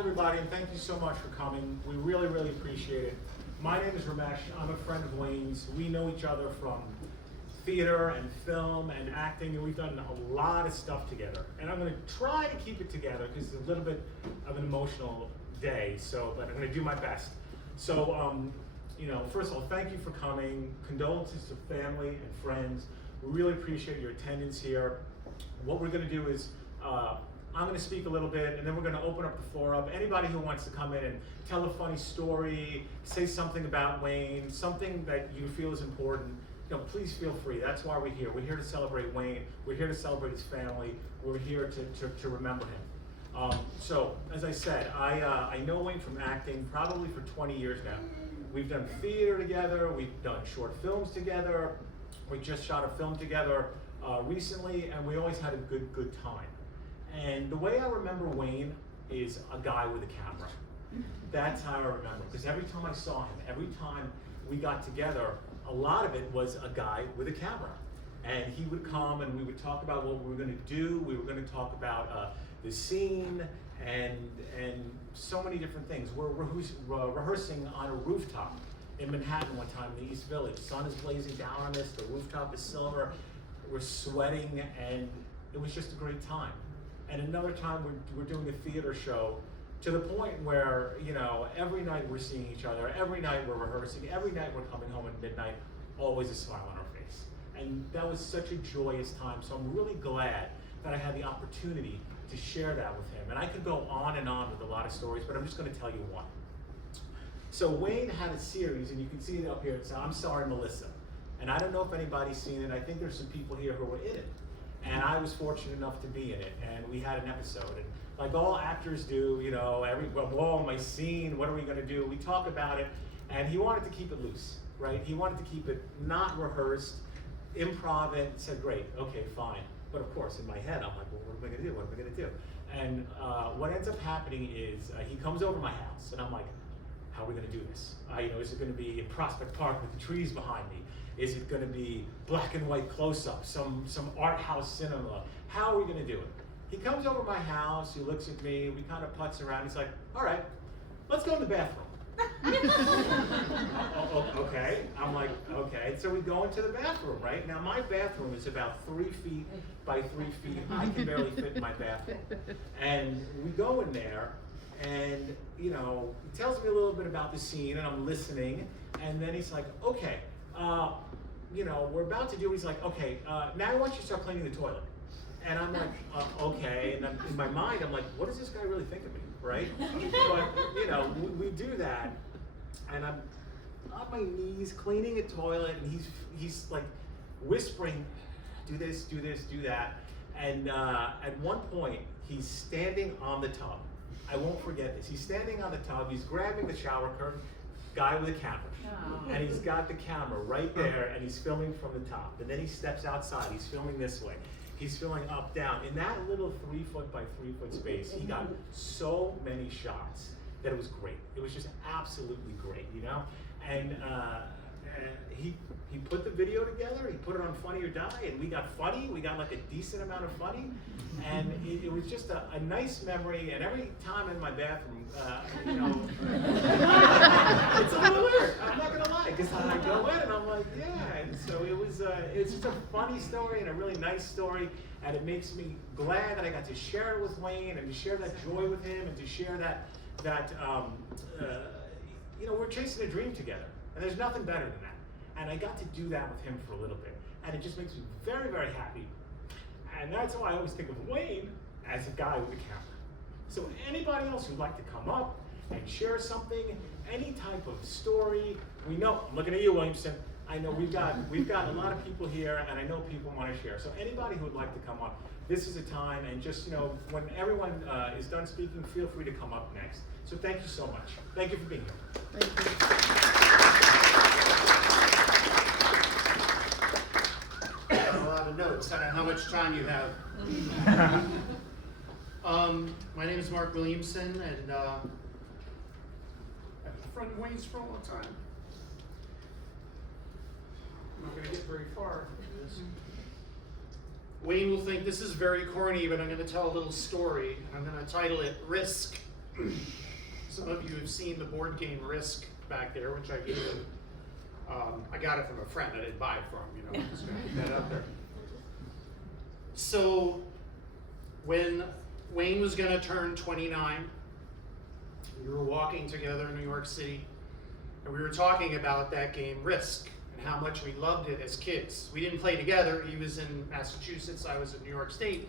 everybody, and thank you so much for coming. We really, really appreciate it. My name is Ramesh. I'm a friend of Wayne's. We know each other from theater and film and acting, and we've done a lot of stuff together. And I'm going to try to keep it together because it's a little bit of an emotional day, but I'm going to do my best. So, first of all, thank you for coming. Condolences to family and friends. We really appreciate your attendance here. What we're going to do is I'm going to speak a little bit, and then we're going to open up the floor up. Anybody who wants to come in and tell a funny story, say something about Wayne, something that you feel is important, please feel free. That's why we're here. We're here to celebrate Wayne. We're here to celebrate his family. We're here to remember him. So, as I said, I know Wayne from acting probably for 20 years now. We've done theater together. We've done short films together. We just shot a film together recently, and we always had a good time. And the way I remember Wayne is a guy with a camera. That's how I remember, because every time I saw him, every time we got together, a lot of it was a guy with a camera. And he would come and we would talk about what we were going to do. We were going to talk about the scene and so many different things. We're rehearsing on a rooftop in Manhattan one time in the East Village. The sun is blazing down on us, the rooftop is silver, we're sweating, and it was just a great time. And another time we're doing a theater show to the point where, every night we're seeing each other, every night we're rehearsing, every night we're coming home at midnight, always a smile on our face. And that was such a joyous time, so I'm really glad that I had the opportunity to share that with him. And I could go on and on with a lot of stories, but I'm just gonna tell you one. So Wayne had a series, and you can see it up here, it's I'm Sorry, Melissa. And I don't know if anybody's seen it. I think there's some people here who were in it. And I was fortunate enough to be in it, and we had an episode. And like all actors do, whoa, my scene, what are we gonna do? We talk about it, and he wanted to keep it loose, right? He wanted to keep it not rehearsed, improv it, said, great, okay, fine. But of course, in my head, I'm like, well, what am I gonna do? What am I gonna do? And what ends up happening is he comes over to my house, and I'm like, how are we gonna do this? Is it gonna be in Prospect Park with the trees behind me? Is it going to be black and white close-up, some art house cinema? How are we going to do it? He comes over to my house, he looks at me, we kind of putz around, he's like, all right, let's go in the bathroom. Okay, I'm like, okay, so we go into the bathroom, right? Now my bathroom is about 3 feet by 3 feet. I can barely fit in my bathroom. And we go in there, and he tells me a little bit about the scene, and I'm listening, and then he's like, okay, we're about to do, he's like, okay, now I want you to start cleaning the toilet. And I'm like, okay, and in my mind, I'm like, what does this guy really think of me, right? But, we do that, and I'm on my knees cleaning a toilet, and he's like whispering, do this, do that. And at one point, he's standing on the tub. I won't forget this. He's standing on the tub, he's grabbing the shower curtain, guy with a camera. Oh. And he's got the camera right there, and he's filming from the top. And then he steps outside, he's filming this way. He's filming up, down. In that little 3 foot by 3 foot space, he got so many shots that it was great. It was just absolutely great, And he put the video together, he put it on Funny or Die, and we got funny, we got like a decent amount of funny. And it was just a nice memory, and every time in my bathroom, it's a little weird, I'm not gonna lie, because I go in and I'm like, yeah, and so it's just a funny story and a really nice story, and it makes me glad that I got to share it with Wayne, and to share that joy with him, and to share that we're chasing a dream together, and there's nothing better than that. And I got to do that with him for a little bit, and it just makes me very, very happy. And that's why I always think of Wayne as a guy with a camera. So anybody else who'd like to come up and share something, any type of story, we know, I'm looking at you, Williamson, I know we've got a lot of people here, and I know people want to share. So anybody who would like to come up, this is a time, and just, when everyone is done speaking, feel free to come up next. So thank you so much. Thank you for being here. Thank you. A lot of notes. I don't know how much time you have. My name is Mark Williamson, and I've been a friend of Wayne's for a long time. I'm not going to get very far into this. Wayne will think this is very corny, but I'm going to tell a little story. I'm going to title it Risk. Some of you have seen the board game Risk back there, which I gave him. I got it from a friend. I didn't buy it from, I'm just gonna put that out there. So when Wayne was gonna turn 29, we were walking together in New York City, and we were talking about that game Risk and how much we loved it as kids. We didn't play together. He was in Massachusetts, I was in New York State,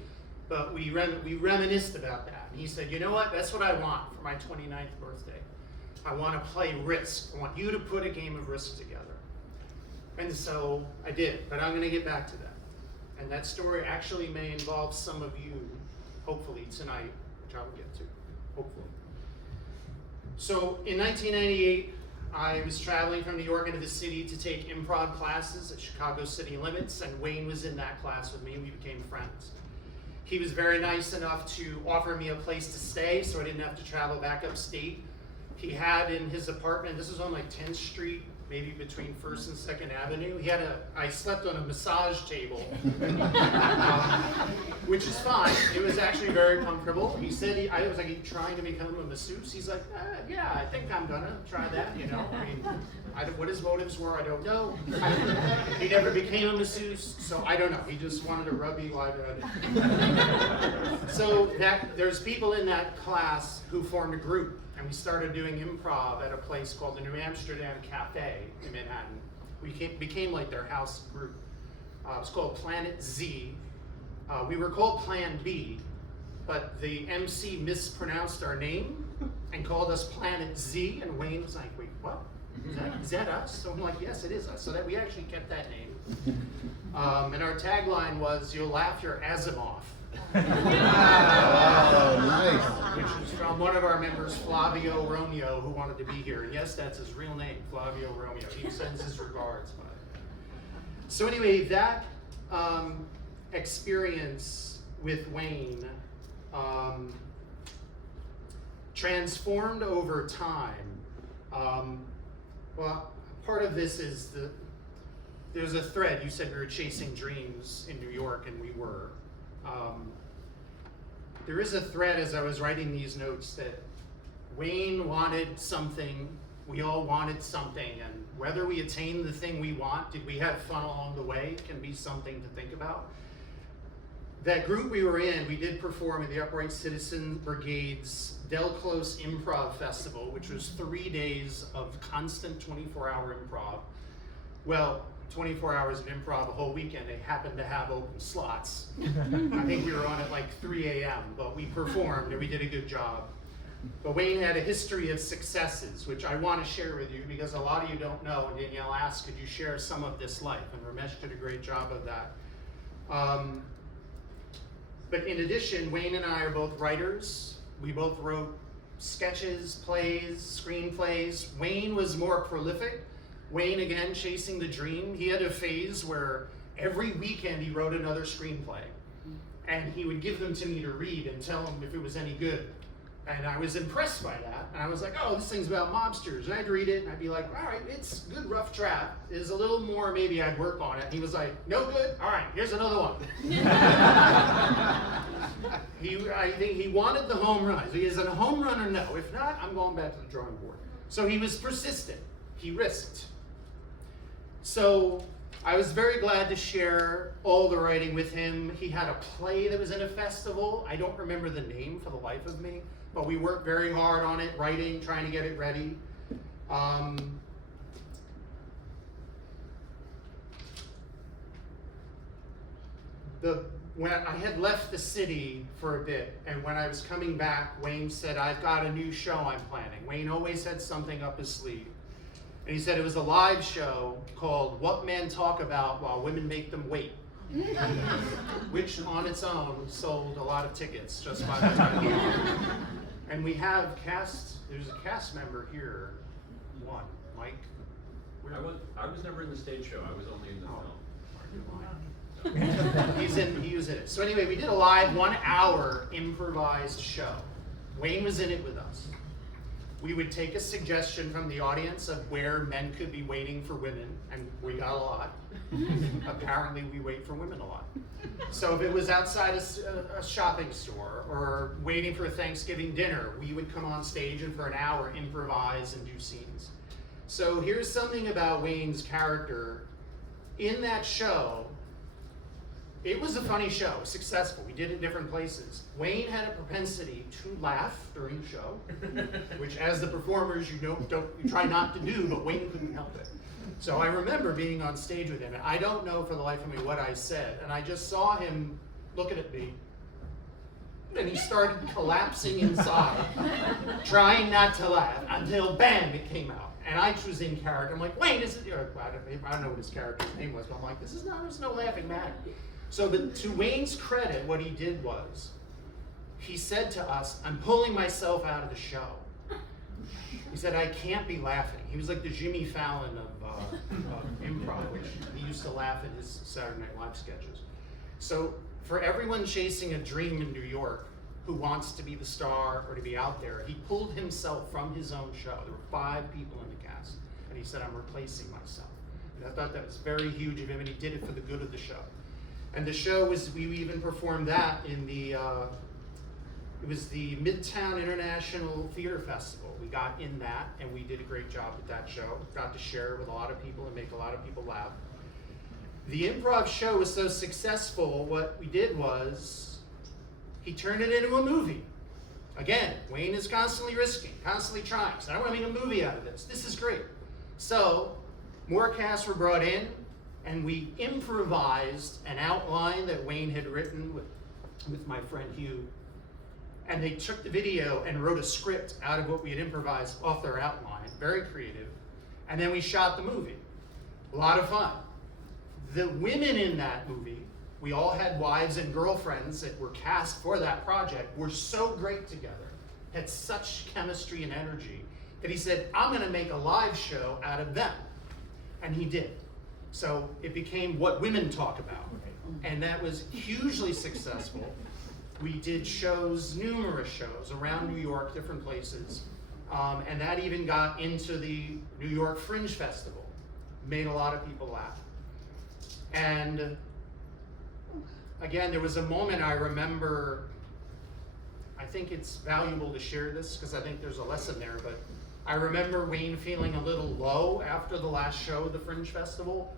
but we reminisced about that. And he said, you know what, that's what I want for my 29th birthday. I want to play Risk. I want you to put a game of Risk together. And so I did, but I'm going to get back to that. And that story actually may involve some of you, hopefully tonight, which I will get to, hopefully. So in 1998, I was traveling from New York into the city to take improv classes at Chicago City Limits, and Wayne was in that class with me, and we became friends. He was very nice enough to offer me a place to stay so I didn't have to travel back upstate. He had in his apartment, this was on like 10th Street, maybe between 1st and 2nd Avenue. I slept on a massage table, which is fine. It was actually very comfortable. He said, I was like, are you trying to become a masseuse? He's like, yeah, I think I'm gonna try that, what his motives were, I don't know. He never became a masseuse, so I don't know. He just wanted to rub me while I did. So there's people in that class who formed a group. And we started doing improv at a place called the New Amsterdam Cafe in Manhattan. We became like their house group. It was called Planet Z. We were called Plan B, but the MC mispronounced our name and called us Planet Z, and Wayne was like, wait, what? Is that us? So I'm like, yes, it is us. So that we actually kept that name. And our tagline was, you'll laugh your Asimov. Oh, nice. Which is from one of our members, Flavio Romeo, who wanted to be here. And yes, that's his real name, Flavio Romeo. He sends his regards. So anyway, that experience with Wayne transformed over time. Well, part of this is there's a thread. You said we were chasing dreams in New York, and we were. There is a thread as I was writing these notes that Wayne wanted something, we all wanted something, and whether we attained the thing we want, did we have fun along the way, can be something to think about. That group we were in, we did perform at the Upright Citizen Brigade's Del Close Improv Festival, which was 3 days of constant 24-hour improv. Well, 24 hours of improv a whole weekend. They happened to have open slots. I think we were on at like 3 a.m., but we performed and we did a good job. But Wayne had a history of successes, which I want to share with you because a lot of you don't know, and Danielle asked, could you share some of this life? And Ramesh did a great job of that. But in addition, Wayne and I are both writers. We both wrote sketches, plays, screenplays. Wayne was more prolific. Wayne, again, chasing the dream. He had a phase where every weekend he wrote another screenplay. And he would give them to me to read and tell them if it was any good. And I was impressed by that. And I was like, oh, this thing's about mobsters. And I'd read it and I'd be like, all right, it's good rough draft. There's a little more, maybe I'd work on it. And he was like, no good? All right, here's another one. I think he wanted the home run. So is it a home run or no? If not, I'm going back to the drawing board. So he was persistent. He risked. So I was very glad to share all the writing with him. He had a play that was in a festival. I don't remember the name for the life of me, but we worked very hard on it, writing, trying to get it ready. When I had left the city for a bit, and when I was coming back, Wayne said, I've got a new show I'm planning. Wayne always had something up his sleeve. And he said it was a live show called What Men Talk About While Women Make Them Wait, which on its own sold a lot of tickets just by the title. And we have there's a cast member here, one, Mike. I was never in the stage show, I was only in the film. He was in it. So anyway, we did a live 1 hour improvised show. Wayne was in it with us. we would take a suggestion from the audience of where men could be waiting for women, and we got a lot. Apparently we wait for women a lot. So if it was outside a shopping store or waiting for a Thanksgiving dinner, we would come on stage and for an hour improvise and do scenes. So here's something about Wayne's character. In that show, it was a funny show, successful. We did it in different places. Wayne had a propensity to laugh during the show, which as the performers you try not to do, but Wayne couldn't help it. So I remember being on stage with him, and I don't know for the life of me what I said, and I just saw him looking at me, and he started collapsing inside, trying not to laugh, until bam, it came out. And I was in character. I'm like, Wayne, this is, I don't know what his character's name was, but I'm like, there's no laughing matter. So to Wayne's credit, what he did was, he said to us, I'm pulling myself out of the show. He said, I can't be laughing. He was like the Jimmy Fallon of improv, which he used to laugh at his Saturday Night Live sketches. So for everyone chasing a dream in New York who wants to be the star or to be out there, he pulled himself from his own show. There were 5 people in the cast, and he said, I'm replacing myself. And I thought that was very huge of him, and he did it for the good of the show. And the show was, we even performed that in the, it was the Midtown International Theater Festival. We got in that, and we did a great job with that show. Got to share it with a lot of people and make a lot of people laugh. The improv show was so successful, what we did was, he turned it into a movie. Again, Wayne is constantly risking, constantly trying. So I want to make a movie out of this. This is great. So more casts were brought in, and we improvised an outline that Wayne had written with my friend Hugh. And they took the video and wrote a script out of what we had improvised off their outline. Very creative. And then we shot the movie. A lot of fun. The women in that movie, we all had wives and girlfriends that were cast for that project, were so great together, had such chemistry and energy, that he said, I'm gonna make a live show out of them. And he did. So it became What Women Talk About. And that was hugely successful. We did shows, numerous shows around New York, different places. And that even got into the New York Fringe Festival. Made a lot of people laugh. And again, there was a moment I remember, I think it's valuable to share this because I think there's a lesson there, but I remember Wayne feeling a little low after the last show of the Fringe Festival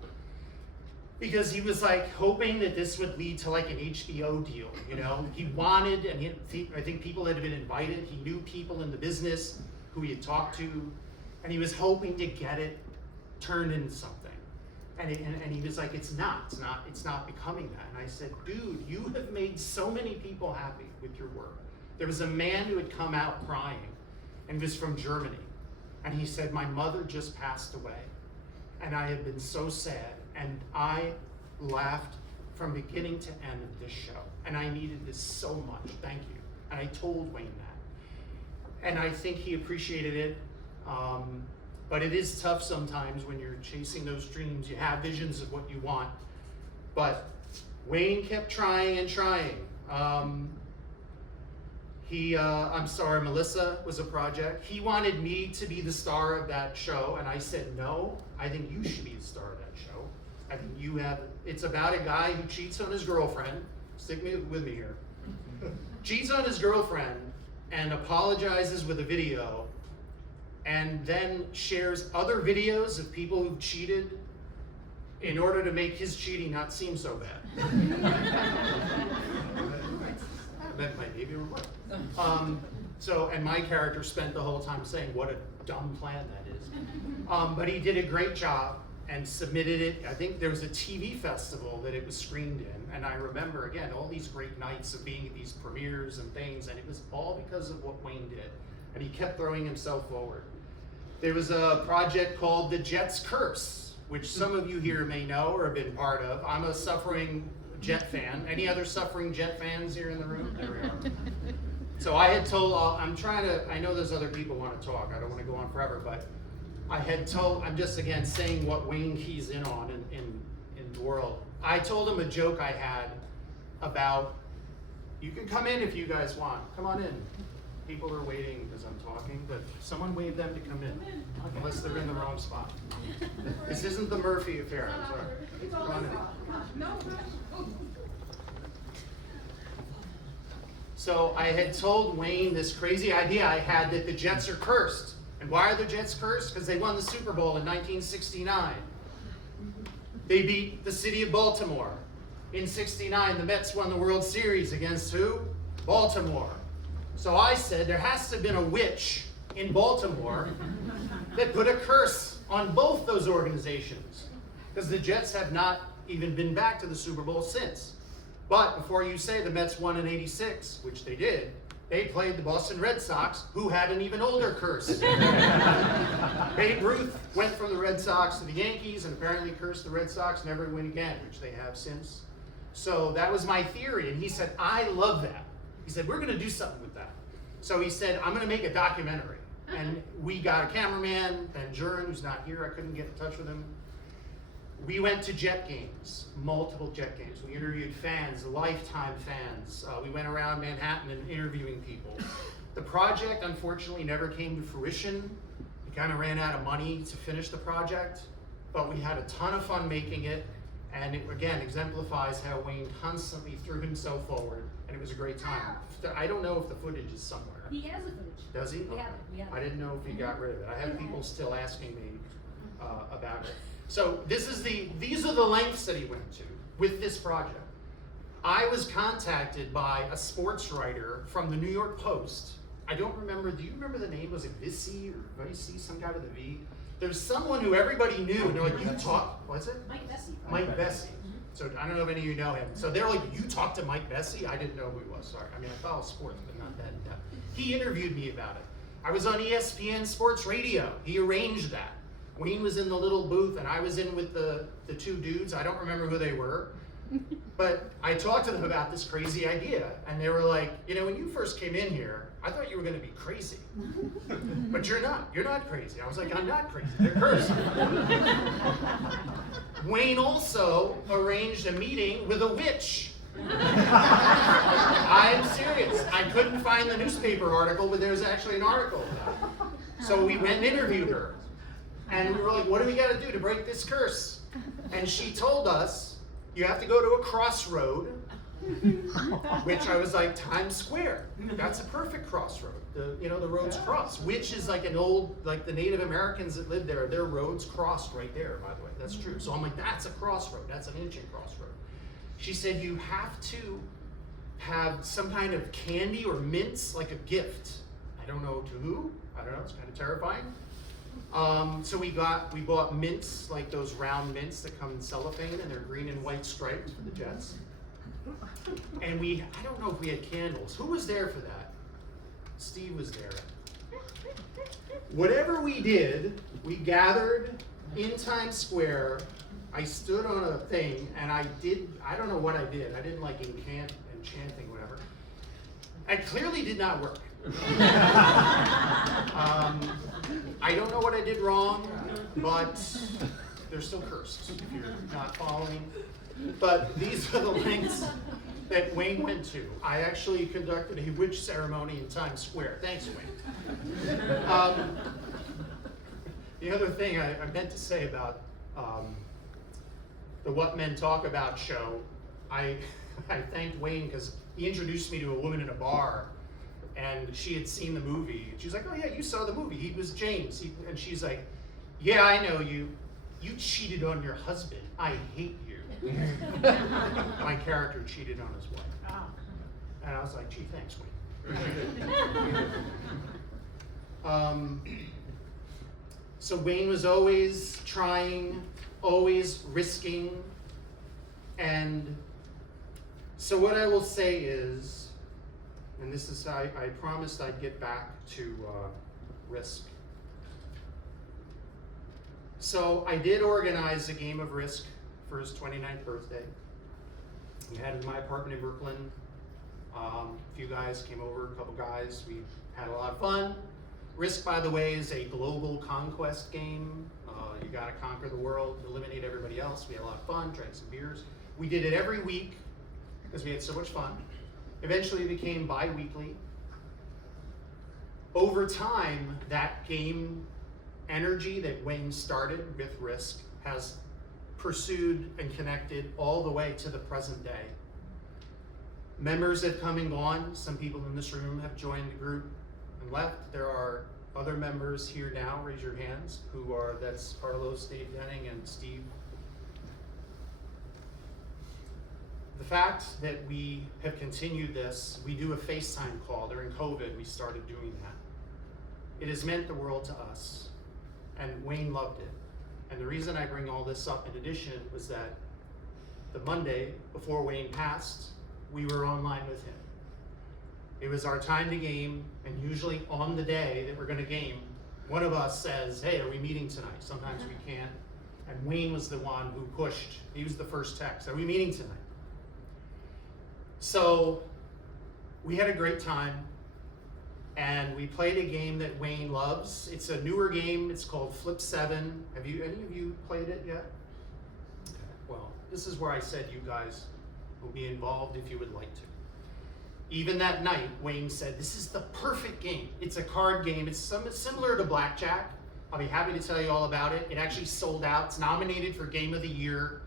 because he was like hoping that this would lead to like an HBO deal, you know? He wanted, and I think people had been invited, he knew people in the business who he had talked to, and he was hoping to get it turned into something. And he was like, it's not becoming that. And I said, dude, you have made so many people happy with your work. There was a man who had come out crying and was from Germany. And he said, my mother just passed away. And I have been so sad. And I laughed from beginning to end of this show. And I needed this so much, thank you. And I told Wayne that. And I think he appreciated it. But it is tough sometimes when you're chasing those dreams. You have visions of what you want. But Wayne kept trying and trying. I'm sorry, Melissa was a project. He wanted me to be the star of that show, and I said, no, I think you should be the star of that show. I think you have, it's about a guy who cheats on his girlfriend. Stick with me here. Cheats on his girlfriend and apologizes with a video, and then shares other videos of people who've cheated in order to make his cheating not seem so bad. That might maybe work. And my character spent the whole time saying what a dumb plan that is. But he did a great job and submitted it. I think there was a TV festival that it was screened in, and I remember, again, all these great nights of being at these premieres and things, and it was all because of what Wayne did. And he kept throwing himself forward. There was a project called The Jets Curse, which some of you here may know or have been part of. I'm a suffering Jet fan. Any other suffering Jet fans here in the room? There we are. So I had told, I know there's other people want to talk. I don't want to go on forever, but I had told, I'm just again saying what Wayne keys in on in the world. I told him a joke I had about, you can come in if you guys want. Come on in. People are waiting because I'm talking, but someone wave them to come in, unless they're in the wrong spot. This isn't the Murphy affair, I'm sorry. Come on in. So I had told Wayne this crazy idea I had that the Jets are cursed. And why are the Jets cursed? Because they won the Super Bowl in 1969. They beat the city of Baltimore. In 69, the Mets won the World Series against who? Baltimore. So I said there has to have been a witch in Baltimore that put a curse on both those organizations. Because the Jets have not even been back to the Super Bowl since. But before you say the Mets won in '86, which they did, they played the Boston Red Sox, who had an even older curse. Babe Ruth went from the Red Sox to the Yankees and apparently cursed the Red Sox never to win again, which they have since. So that was my theory, and he said, I love that. He said, we're gonna do something with that. So he said, I'm gonna make a documentary. And we got a cameraman, Ben Jurin, who's not here, I couldn't get in touch with him. We went to Jet games, multiple Jet games. We interviewed fans, lifetime fans. We went around Manhattan and interviewing people. The project, unfortunately, never came to fruition. We kind of ran out of money to finish the project, but we had a ton of fun making it. And it, again, exemplifies how Wayne constantly threw himself forward, and it was a great time. I don't know if the footage is somewhere. He has the footage. Does he? We have it, we have it. I didn't know if he got rid of it. I have people still asking me about it. So these are the lengths that he went to with this project. I was contacted by a sports writer from the New York Post. I don't remember, do you remember the name? Was it Vissi or Vicey, some guy with a V? There's someone who everybody knew, and they're like, you talk, what's it? Mike Bessie. Mike Bessie. So I don't know if any of you know him. So they're like, you talked to Mike Bessie? I didn't know who he was, sorry. I mean, I follow sports, but not that in depth. He interviewed me about it. I was on ESPN Sports Radio. He arranged that. Wayne was in the little booth, and I was in with the two dudes. I don't remember who they were. But I talked to them about this crazy idea, and they were like, you know, when you first came in here, I thought you were going to be crazy. But you're not. You're not crazy. I was like, I'm not crazy. They're cursed. Wayne also arranged a meeting with a witch. I'm serious. I couldn't find the newspaper article, but there's actually an article. So we went and interviewed her. And we were like, what do we got to do to break this curse? And she told us, you have to go to a crossroad, which I was like, Times Square. That's a perfect crossroad. The roads cross, which is like an old, like the Native Americans that lived there, their roads crossed right there, by the way. That's true. So I'm like, that's a crossroad. That's an ancient crossroad. She said, you have to have some kind of candy or mints, like a gift. I don't know to who. I don't know. It's kind of terrifying. So we bought mints, like those round mints that come in cellophane, and they're green and white striped for the Jets. And I don't know if we had candles. Who was there for that? Steve was there. Whatever we did, we gathered in Times Square. I stood on a thing, and I don't know what I did. I didn't like enchanting, whatever. It clearly did not work. I don't know what I did wrong, but they're still cursed if you're not following. But these are the lengths that Wayne went to. I actually conducted a witch ceremony in Times Square. Thanks, Wayne. The other thing I meant to say about the What Men Talk About show, I thanked Wayne because he introduced me to a woman in a bar. And she had seen the movie. She's like, oh yeah, you saw the movie. He was James. And she's like, yeah, I know you. You cheated on your husband. I hate you. My character cheated on his wife. And I was like, gee, thanks, Wayne. So Wayne was always trying, always risking. And so what I will say is, and this is, I promised I'd get back to Risk. So I did organize a game of Risk for his 29th birthday. We had it in my apartment in Brooklyn. A few guys came over, a couple guys. We had a lot of fun. Risk, by the way, is a global conquest game. You gotta conquer the world, eliminate everybody else. We had a lot of fun, drank some beers. We did it every week because we had so much fun. Eventually it became bi-weekly. over time, that game energy that Wayne started with Risk has pursued and connected all the way to the present day. Members have come and gone. Some people in this room have joined the group and left. There are other members here now, raise your hands, that's Carlos, Dave Denning, and Steve. The fact that we have continued this, we do a FaceTime call. During COVID, we started doing that. It has meant the world to us, and Wayne loved it. And the reason I bring all this up in addition was that the Monday before Wayne passed, we were online with him. It was our time to game, and usually on the day that we're gonna game, one of us says, hey, are we meeting tonight? Sometimes we can't. And Wayne was the one who pushed. He was the first text, are we meeting tonight? So we had a great time, and we played a game that Wayne loves. It's a newer game, it's called Flip 7. Have any of you played it yet? Okay. Well, this is where I said you guys will be involved if you would like to. Even that night, Wayne said, this is the perfect game. It's a card game. It's similar to Blackjack. I'll be happy to tell you all about it. It actually sold out. It's nominated for Game of the Year.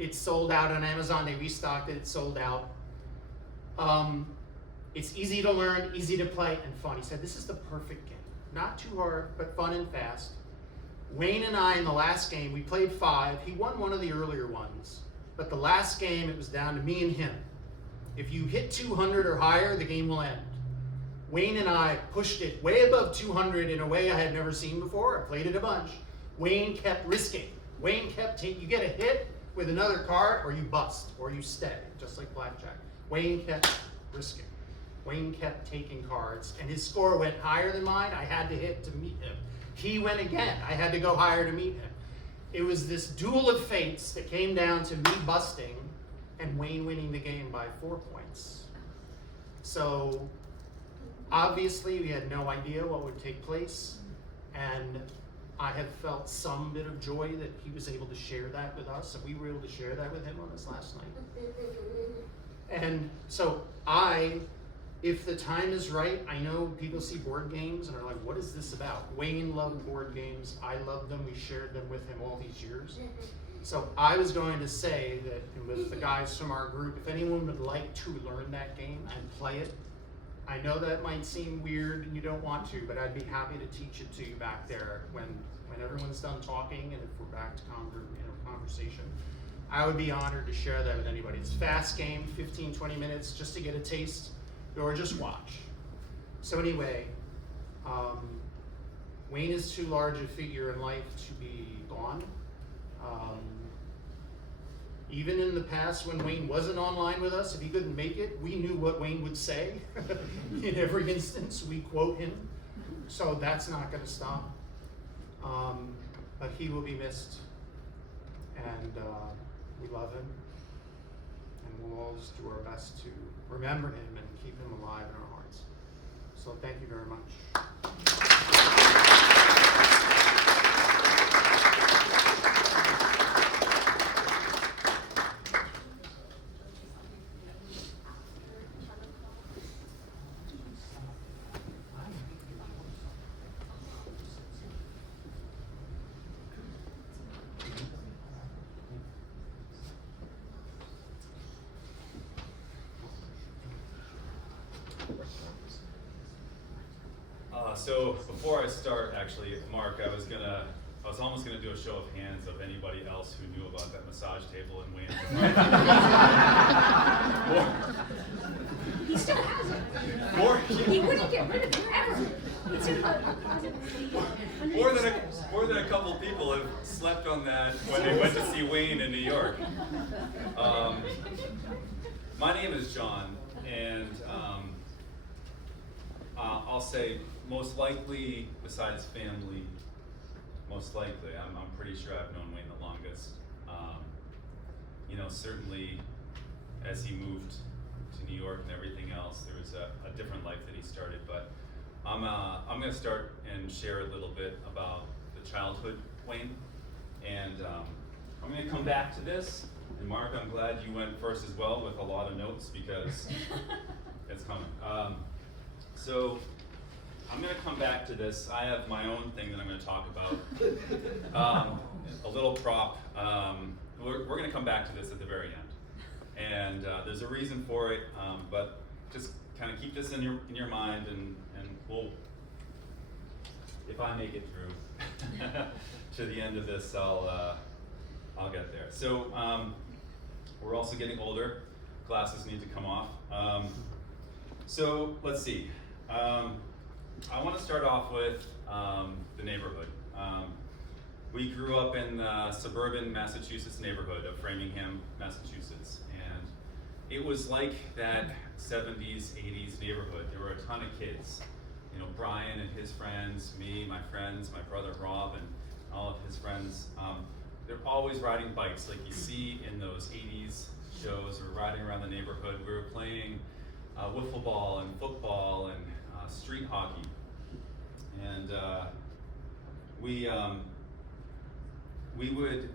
It's sold out on Amazon. They restocked it. It's sold out. It's easy to learn, easy to play, and fun. He said, this is the perfect game. Not too hard, but fun and fast. Wayne and I, in the last game, we played 5. He won one of the earlier ones. But the last game, it was down to me and him. If you hit 200 or higher, the game will end. Wayne and I pushed it way above 200 in a way I had never seen before. I played it a bunch. Wayne kept risking. Wayne kept you get a hit with another card, or you bust, or you stay, just like Blackjack. Wayne kept risking. Wayne kept taking cards, and his score went higher than mine. I had to hit to meet him. He went again. I had to go higher to meet him. It was this duel of fates that came down to me busting and Wayne winning the game by 4 points. So obviously we had no idea what would take place, and I have felt some bit of joy that he was able to share that with us, and we were able to share that with him on this last night. And so if the time is right, I know people see board games and are like, what is this about? Wayne loved board games. I loved them. We shared them with him all these years. So I was going to say that with the guys from our group, if anyone would like to learn that game and play it, I know that might seem weird and you don't want to, but I'd be happy to teach it to you back there when everyone's done talking and if we're back to conversation. I would be honored to share that with anybody. It's a fast game, 15, 20 minutes just to get a taste, or just watch. So anyway, Wayne is too large a figure in life to be gone. Even in the past when Wayne wasn't online with us, if he couldn't make it, we knew what Wayne would say. In every instance, we quote him. So that's not gonna stop. But he will be missed. And we love him. And we'll all just do our best to remember him and keep him alive in our hearts. So thank you very much. So before I start, actually, Mark, I was almost gonna do a show of hands of anybody else who knew about that massage table in Wayne. He still has it. He wouldn't get rid of it ever. It's in a closet. More than a couple people have slept on that when they went to see Wayne in New York. My name is John, and I'll say most likely, besides family, most likely, I'm pretty sure I've known Wayne the longest. Certainly as he moved to New York and everything else, there was a different life that he started. But I'm going to start and share a little bit about the childhood Wayne, and I'm going to come back to this. And Mark, I'm glad you went first as well with a lot of notes because it's coming. So I'm going to come back to this. I have my own thing that I'm going to talk about. A little prop. We're going to come back to this at the very end. And there's a reason for it, but just kind of keep this in your mind, and we'll, if I make it through to the end of this, I'll get there. So we're also getting older. Glasses need to come off. So let's see. I want to start off with the neighborhood. We grew up in the suburban Massachusetts neighborhood of Framingham, Massachusetts, and it was like that 70s, 80s neighborhood. There were a ton of kids. You know, Brian and his friends, me, my friends, my brother Rob, and all of his friends. They're always riding bikes like you see in those 80s shows. We're riding around the neighborhood. We were playing wiffle ball and football and street hockey. And we would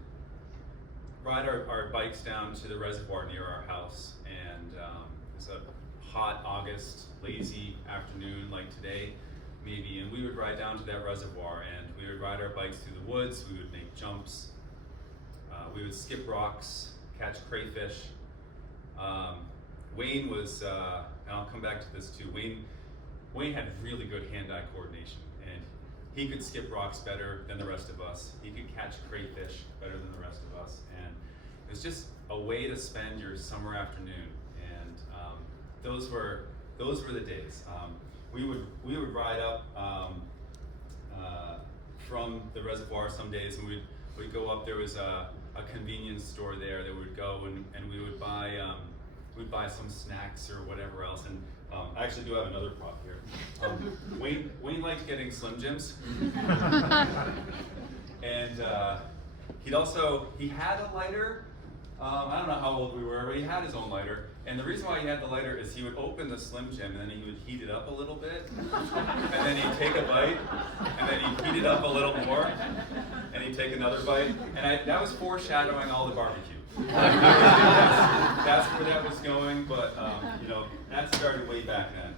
ride our bikes down to the reservoir near our house, and it's a hot August, lazy afternoon like today, maybe, and we would ride down to that reservoir, and we would ride our bikes through the woods. We would make jumps. We would skip rocks, catch crayfish. Wayne was, and I'll come back to this too, Wayne had really good hand-eye coordination, and he could skip rocks better than the rest of us. He could catch crayfish better than the rest of us, and it was just a way to spend your summer afternoon. And those were the days. We would ride up from the reservoir some days, and we'd go up. There was a convenience store there that we'd go, and we would buy some snacks or whatever else. And I actually do have another prop here. Wayne liked getting Slim Jims. And he had a lighter. I don't know how old we were, but he had his own lighter. And the reason why he had the lighter is he would open the Slim Jim, and then he would heat it up a little bit. And then he'd take a bite, and then he'd heat it up a little more, and he'd take another bite. And that was foreshadowing all the barbecue. That's where that was going, but that started way back then.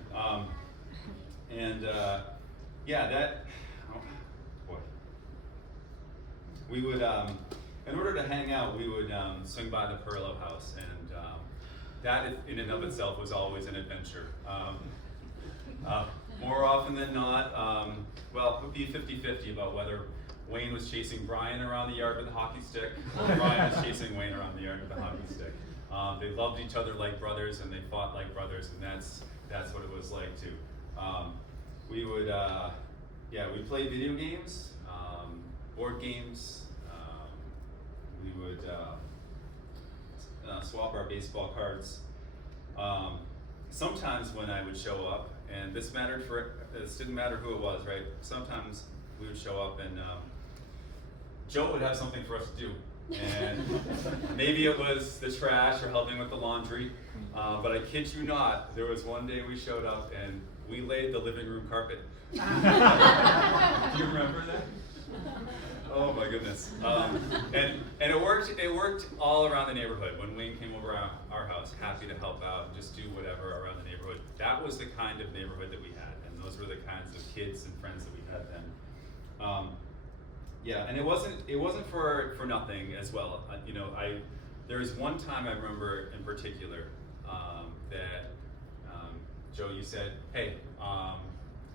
We would, in order to hang out, we would swing by the PARILLO house, and that in and of itself was always an adventure. More often than not, it would be 50-50 about whether Wayne was chasing Brian around the yard with a hockey stick, or Brian was chasing Wayne around the yard with a hockey stick. They loved each other like brothers, and they fought like brothers, and that's what it was like too. We would, we'd play video games, board games. We would swap our baseball cards. Sometimes when I would show up, and this didn't matter who it was, right? Sometimes we would show up, and Joe would have something for us to do. And maybe it was the trash or helping with the laundry, but I kid you not, there was one day we showed up and we laid the living room carpet. Do you remember that? Oh my goodness. And it worked all around the neighborhood. When Wayne came over our house, happy to help out and just do whatever around the neighborhood. That was the kind of neighborhood that we had, and those were the kinds of kids and friends that we had then. And it wasn't for nothing as well. There was one time I remember in particular that Joe, you said, "Hey,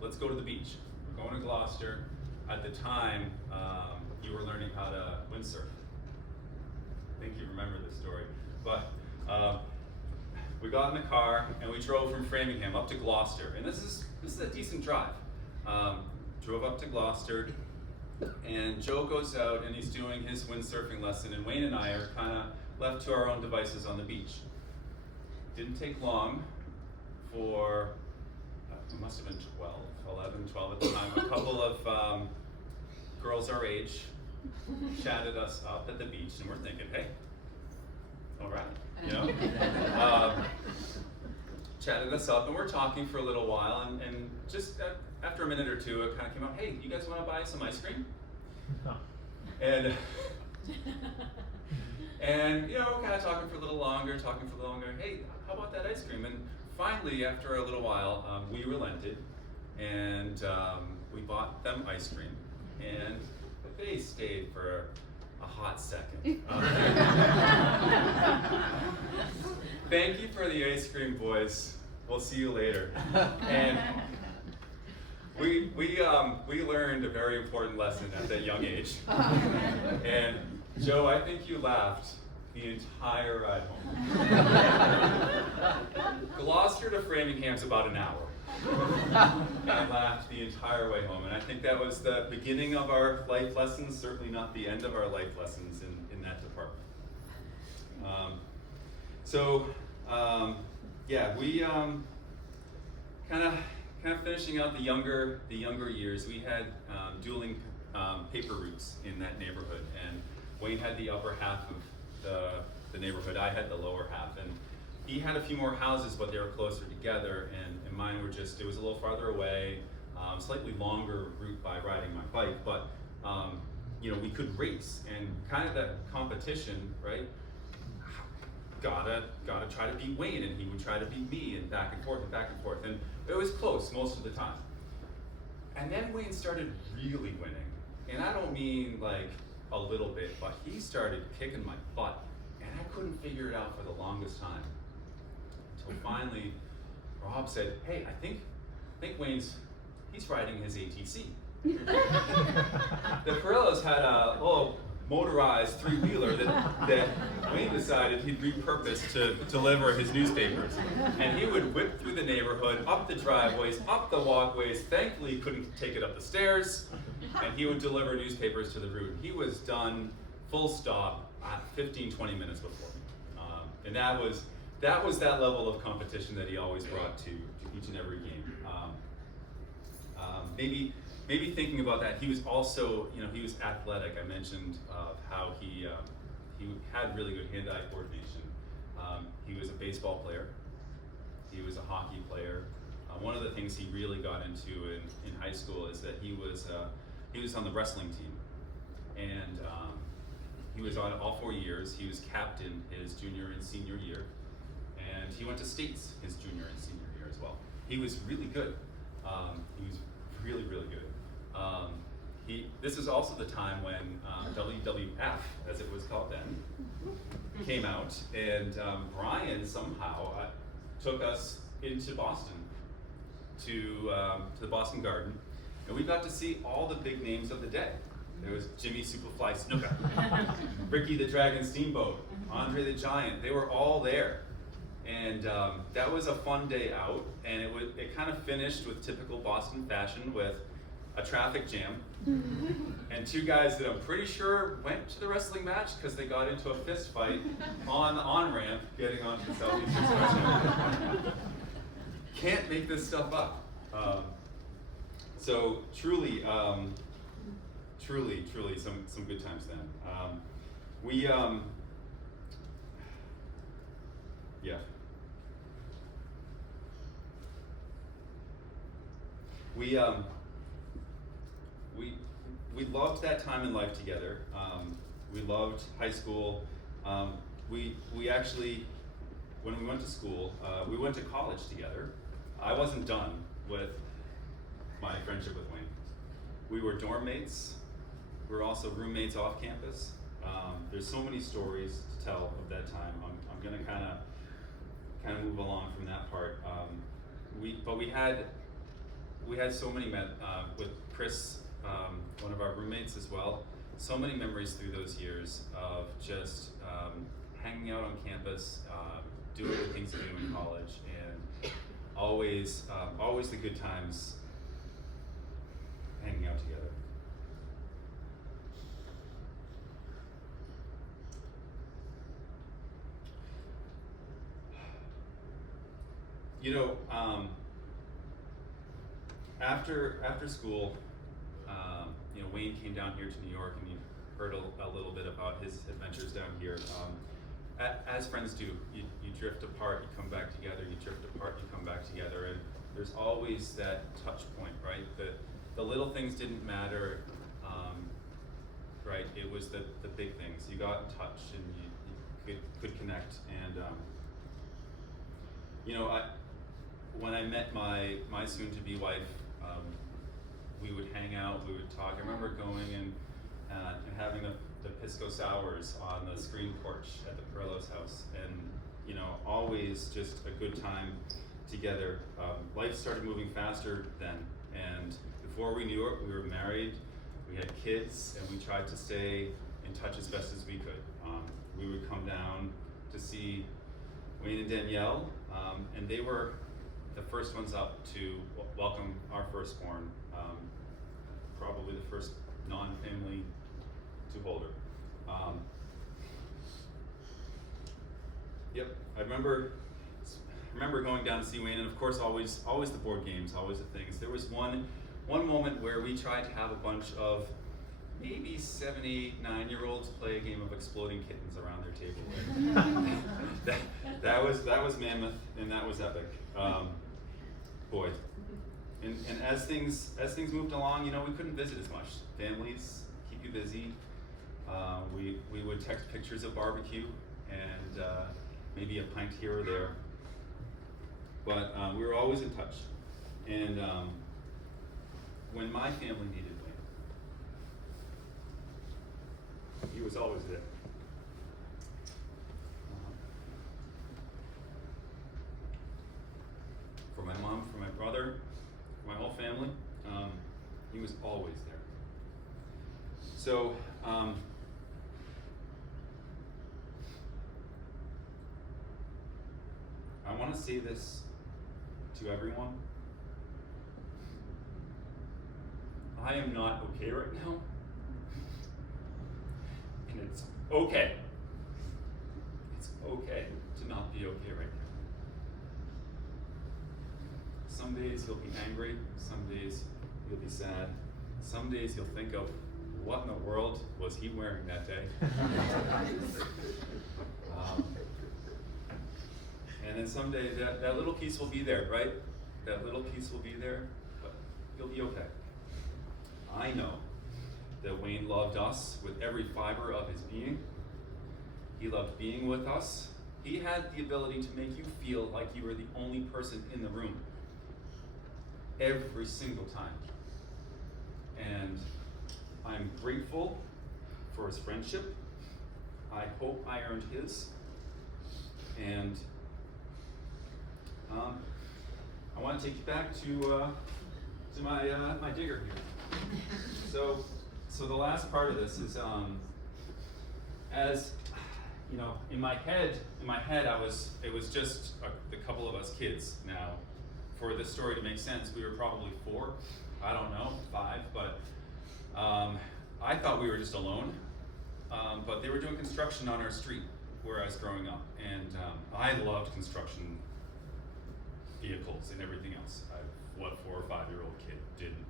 let's go to the beach. We're going to Gloucester." At the time, you were learning how to windsurf. I think you remember this story, but we got in the car and we drove from Framingham up to Gloucester, and this is a decent drive. Drove up to Gloucester. And Joe goes out and he's doing his windsurfing lesson, and Wayne and I are kind of left to our own devices on the beach. Didn't take long for, it must have been 12 at the time. A couple of girls our age chatted us up at the beach, and we're thinking, hey, all right, chatted us up, and we're talking for a little while, and just after a minute or two, it kind of came up, hey, you guys want to buy some ice cream? And we're kind of talking for a little longer, hey, how about that ice cream? And finally, after a little while, we relented, and we bought them ice cream, and they stayed for a hot second. Thank you for the ice cream, boys. We'll see you later. And we learned a very important lesson at that young age. And Joe, I think you laughed the entire ride home. Gloucester to Framingham's about an hour. And I laughed the entire way home. And I think that was the beginning of our life lessons, certainly not the end of our life lessons in that department. Yeah, we kind of finishing out the younger years. We had dueling paper routes in that neighborhood, and Wayne had the upper half of the neighborhood. I had the lower half, and he had a few more houses, but they were closer together, and mine were just, it was a little farther away, slightly longer route by riding my bike, but you know, we could race, and kind of that competition, right? Gotta try to beat Wayne, and he would try to beat me, and back and forth and back and forth, and it was close most of the time. And then Wayne started really winning, and I don't mean like a little bit, but he started kicking my butt, and I couldn't figure it out for the longest time. Until finally, Rob said, "Hey, I think he's riding his ATC." The PARILLOs had a little motorized three-wheeler that Wayne decided he'd repurpose to deliver his newspapers. And he would whip through the neighborhood, up the driveways, up the walkways. Thankfully, he couldn't take it up the stairs. And he would deliver newspapers to the route. He was done, full stop, 15, 20 minutes before me. And that was that level of competition that he always brought to each and every game. Maybe thinking about that, he was also, you know, he was athletic. I mentioned how he had really good hand-eye coordination. He was a baseball player. He was a hockey player. One of the things he really got into in high school is that he was on the wrestling team, and he was on all 4 years. He was captain his junior and senior year, and he went to states his junior and senior year as well. He was really good. He was really, really good. This is also the time when WWF, as it was called then, came out, and Brian somehow took us into Boston to the Boston Garden, and we got to see all the big names of the day. There was Jimmy Superfly Snuka, Ricky the Dragon Steamboat, Andre the Giant. They were all there. And that was a fun day out, and it kind of finished with typical Boston fashion with a traffic jam and two guys that I'm pretty sure went to the wrestling match because they got into a fist fight on the on-ramp getting onto the Southeast Expressway. Can't make this stuff up. So truly some good times then. Yeah. We loved that time in life together. We loved high school. We actually, when we went to school, we went to college together. I wasn't done with my friendship with Wayne. We were dorm mates. We were also roommates off campus. There's so many stories to tell of that time. I'm gonna kind of move along from that part. We had so many with Chris, one of our roommates as well. So many memories through those years of just hanging out on campus, doing the things you do in college, and always the good times hanging out together. You know, after school, you know, Wayne came down here to New York, and you heard a little bit about his adventures down here. As friends do, you drift apart, you come back together, you drift apart, you come back together, and there's always that touch point, right? The little things didn't matter, right? It was the big things. You got in touch, and you could connect, and you know, when I met my soon-to-be wife We would hang out, we would talk. I remember going and having the Pisco Sours on the screen porch at the PARILLO's house, and you know, always just a good time together. Life started moving faster then, and before we knew it, we were married, we had kids, and we tried to stay in touch as best as we could. We would come down to see Wayne and Danielle, and they were the first ones up to welcome our firstborn, probably the first non-family to hold her. Yep, I remember going down to see Wayne, and of course always the board games, always the things. There was one moment where we tried to have a bunch of maybe 7, 8, 9-year-olds play a game of exploding kittens around their table. that was mammoth, and that was epic. Boy, and as things moved along, you know, we couldn't visit as much. Families keep you busy. We would text pictures of barbecue and maybe a pint here or there. But we were always in touch. And when my family needed Wayne, he was always there. For my mom, for my brother, for my whole family, he was always there. So, I want to say this to everyone. I am not okay right now. And it's okay. It's okay to not be okay right now. Some days you'll be angry, some days you'll be sad, some days you'll think of what in the world was he wearing that day. And then someday that little piece will be there, right? That little piece will be there, but you'll be okay. I know that Wayne loved us with every fiber of his being. He loved being with us. He had the ability to make you feel like you were the only person in the room every single time. And I'm grateful for his friendship. I hope I earned his. And I want to take you back to my digger here. So the last part of this is, as you know, in my head, it was just the couple of us kids. Now, for this story to make sense, we were probably 4, I don't know, 5, but I thought we were just alone. But they were doing construction on our street where I was growing up, and I loved construction vehicles and everything else. What 4 or 5-year-old kid didn't?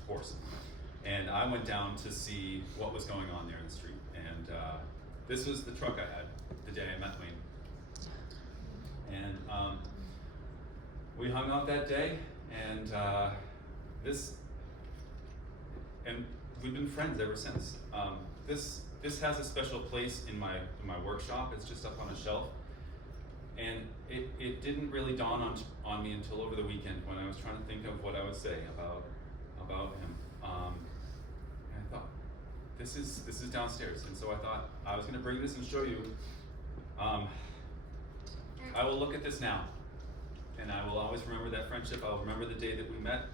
Of course. And I went down to see what was going on there in the street, and this was the truck I had the day I met Wayne. And we hung out that day, and and we've been friends ever since. This has a special place in my workshop. It's just up on a shelf, and it didn't really dawn on me until over the weekend when I was trying to think of what I would say about him. And I thought, this is downstairs, and so I thought I was going to bring this and show you. I will look at this now, and I will always remember that friendship. I will remember the day that we met,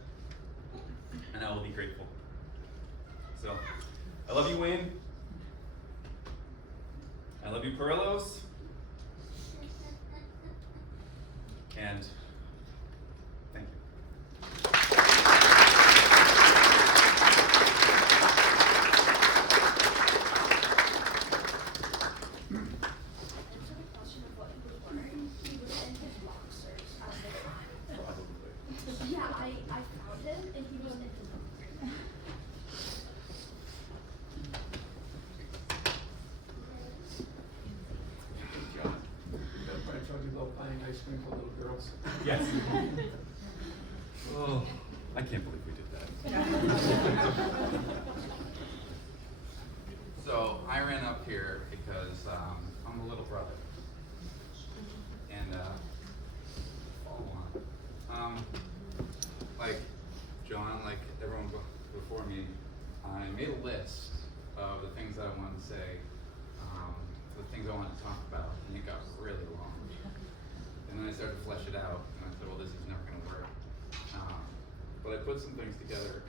and I will be grateful. So, I love you, Wayne. I love you, PARILLOs. And thank you. Answer the question of what he was wearing. He was in his boxers at the time. Probably. Yeah, I found him and he was in his boxers. I told you about buying ice cream for little girls. Yes. Oh, I can't believe we did that. So I ran up here because I'm a little brother, and follow on. Like made a list of the things that I wanted to say, the things I wanted to talk about, and it got really long. And then I started to flesh it out, and I said, well, this is never going to work. But I put some things together.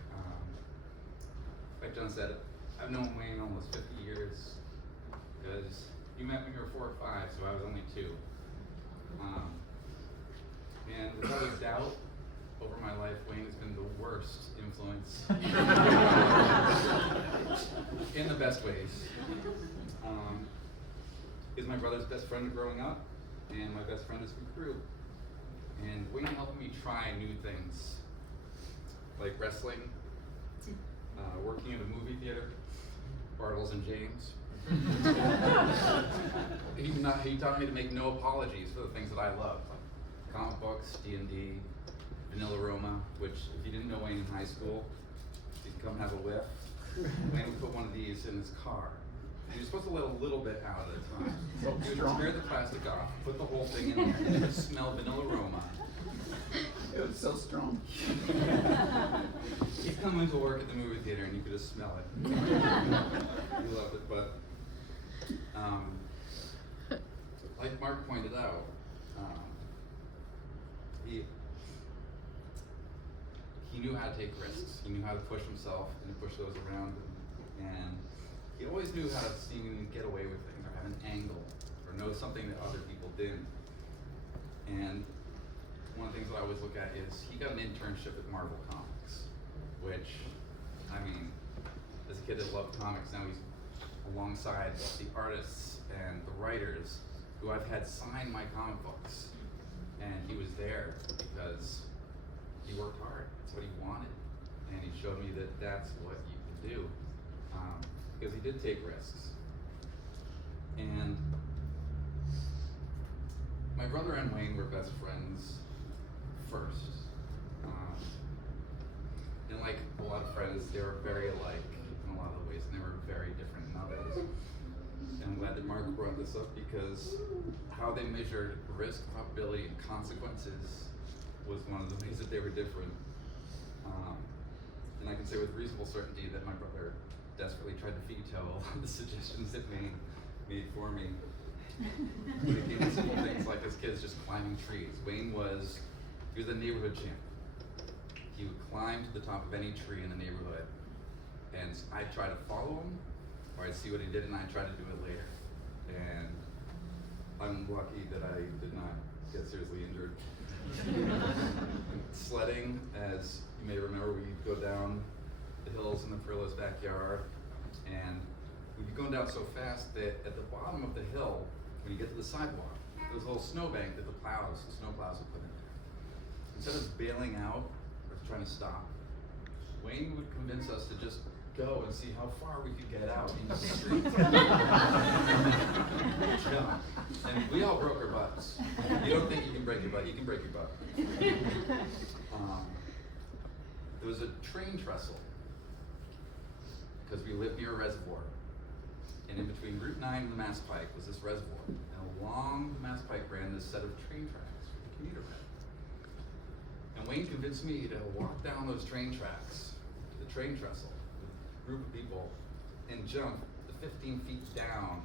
Like John said, I've known Wayne almost 50 years, because you met when you were 4 or 5, so I was only 2. And without a doubt, over my life, Wayne has been the worst influence in the best ways. He's my brother's best friend growing up, and my best friend is from Peru. And Wayne helped me try new things, like wrestling, working at a movie theater, Bartles and James. He taught me to make no apologies for the things that I love. Comic books, D&D, Vanilla Roma, which if you didn't know Wayne in high school, he'd come have a whiff. Wayne would put one of these in his car. You're supposed to let a little bit out at a time. He would tear the plastic off, put the whole thing in there, and it would smell Vanilla Roma. It was so strong. He'd come into work at the movie theater and you could just smell it. He loved it, but like Mark pointed out, he knew how to take risks. He knew how to push himself and to push those around him. And he always knew how to seem to get away with things or have an angle or know something that other people didn't. And one of the things that I always look at is he got an internship at Marvel Comics, which, I mean, as a kid that loved comics, now he's alongside the artists and the writers who I've had sign my comic books. And he was there because he worked hard. That's what he wanted. And he showed me that that's what you can do. Because he did take risks. And my brother and Wayne were best friends first. And like a lot of friends, they were very alike in a lot of ways, and they were very different in others. And I'm glad that Mark brought this up because how they measured risk, probability, and consequences was one of the ways that they were different. And I can say with reasonable certainty that my brother desperately tried to veto a lot of the suggestions that Wayne made for me. When it came to simple things like his kids just climbing trees. Wayne was a neighborhood champ. He would climb to the top of any tree in the neighborhood, and I'd try to follow him, or I'd see what he did, and I'd try to do it later. And I'm lucky that I did not get seriously injured. Sledding, as you may remember, we'd go down the hills in the PARILLO's backyard, and we'd be going down so fast that at the bottom of the hill, when you get to the sidewalk, there's a little snowbank that the snow plows would put in there. Instead of bailing out or trying to stop, Wayne would convince us to just go and see how far we could get out into the street. Jump. And we all broke our butts. You don't think you can break your butt, you can break your butt. There was a train trestle, because we lived near a reservoir. And in between Route 9 and the Mass Pike was this reservoir. And along the Mass Pike ran this set of train tracks for the commuter rail. And Wayne convinced me to walk down those train tracks to the train trestle with a group of people and jump the 15 feet down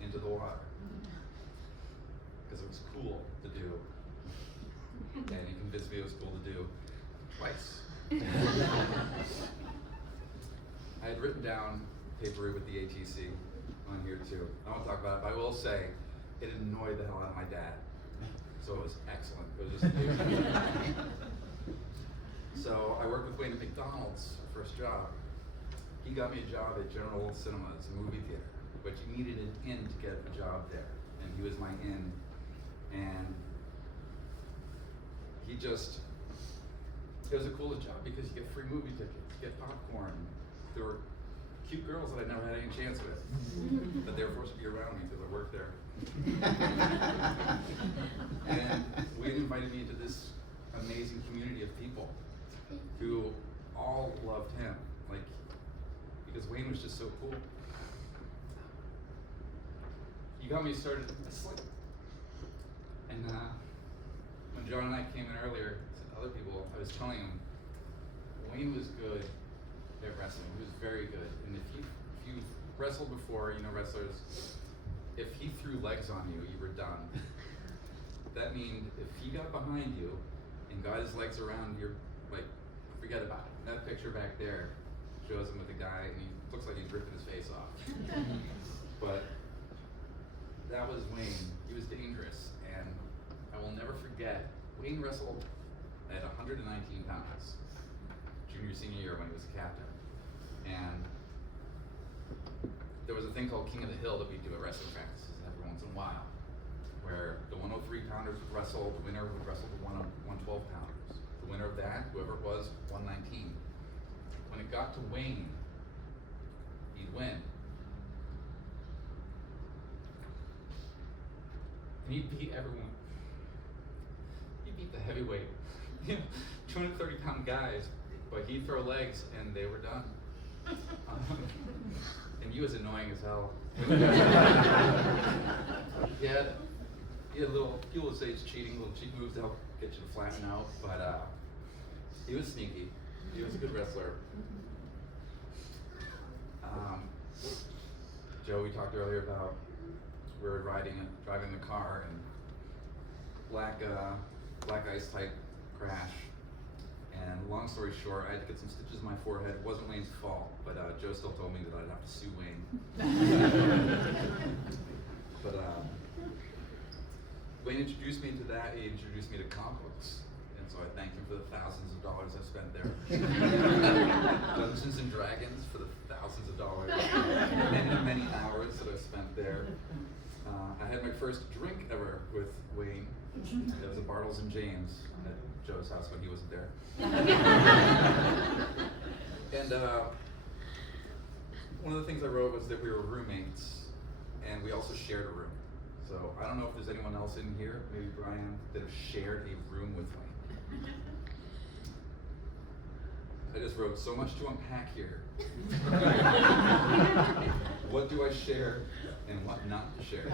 into the water. Because it was cool to do. And he convinced me it was cool to do twice. I had written down paper with the ATC on here too. I won't talk about it, but I will say it annoyed the hell out of my dad. So it was excellent. It was just amazing. So I worked with Wayne at McDonald's, my first job. He got me a job at General Cinemas, a movie theater, but you needed an in to get a job there. And he was my in. And it was a cool job because you get free movie tickets, you get popcorn. There were cute girls that I never had any chance with, but they were forced to be around me because I worked there. And Wayne invited me into this amazing community of people who all loved him, because Wayne was just so cool. He got me started asleep. And when John and I came in earlier, to other people, I was telling him, Wayne was good at wrestling. He was very good. And if you've wrestled before, you know wrestlers, if he threw legs on you, you were done. That means if he got behind you and got his legs around your, like, forget about it. That picture back there shows him with a guy, and he looks like he's ripping his face off. But that was Wayne. He was dangerous, and I will never forget. Wayne wrestled at 119 pounds, senior year when he was a captain, and there was a thing called King of the Hill that we do at wrestling practices every once in a while, where the 103 pounders would wrestle, the winner would wrestle the 112 pounders. The winner of that, whoever it was, 119. When it got to Wayne, he'd win. And he'd beat everyone. He beat the heavyweight, 230 pound guys, but he'd throw legs and they were done. And he was annoying as hell. he had little, people would say it's cheating, little cheat moves to help get you to flatten out, but he was sneaky. He was a good wrestler. Joe, we talked earlier about we were driving the car, and black ice type crash. And long story short, I had to get some stitches in my forehead. It wasn't Wayne's fault, but Joe still told me that I'd have to sue Wayne. But Wayne introduced me to that. He introduced me to comic books, and so I thank him for the thousands of dollars I spent there. Dungeons and Dragons for the thousands of dollars, many hours that I spent there. I had my first drink ever with Wayne. It was a Bartles and James at Joe's house when he wasn't there. And one of the things I wrote was that we were roommates, and we also shared a room. So I don't know if there's anyone else in here, maybe Brian, that have shared a room with Wayne. I just wrote so much to unpack here. What do I share and what not to share?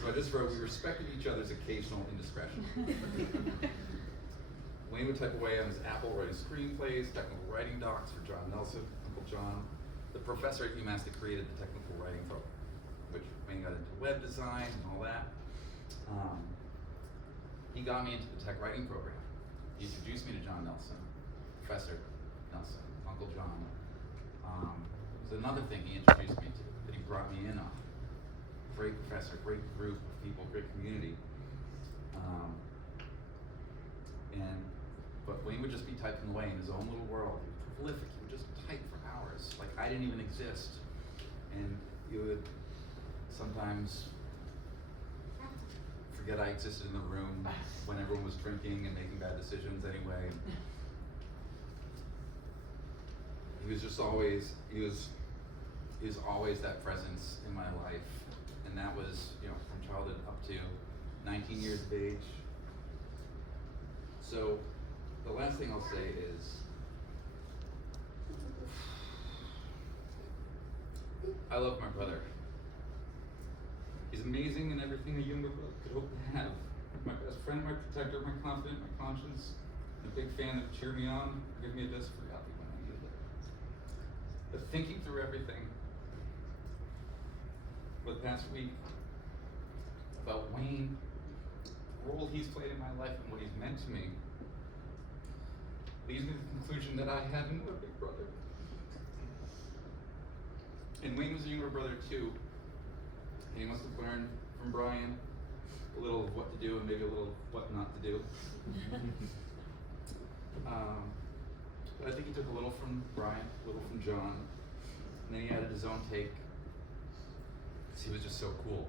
So I just wrote, we respected each other's occasional indiscretion. Wayne would type away on his Apple writing screenplays, technical writing docs for John Nelson, Uncle John, the professor at UMass that created the technical writing program, which Wayne got into web design and all that. He got me into the tech writing program. He introduced me to John Nelson, Professor Nelson, Uncle John. So another thing he introduced me to, that he brought me in on. Great professor, great group of people, great community. But Wayne would just be typing away in his own little world. He was prolific. He would just type for hours, like I didn't even exist. And he would sometimes forget I existed in the room when everyone was drinking and making bad decisions anyway. He was just always, he was always that presence in my life. And that was, from childhood up to 19 years of age. So the last thing I'll say is, I love my brother. He's amazing in everything a younger brother could hope to have. My best friend, my protector, my confidant, my conscience, and a big fan that cheered me on, give me a disc for God when I needed it. But thinking through everything for the past week about Wayne, the role he's played in my life and what he's meant to me, leads me to the conclusion that I had another big brother. And Wayne was a younger brother too. And he must have learned from Brian a little of what to do and maybe a little of what not to do. But I think he took a little from Brian, a little from John, and then he added his own take, because he was just so cool.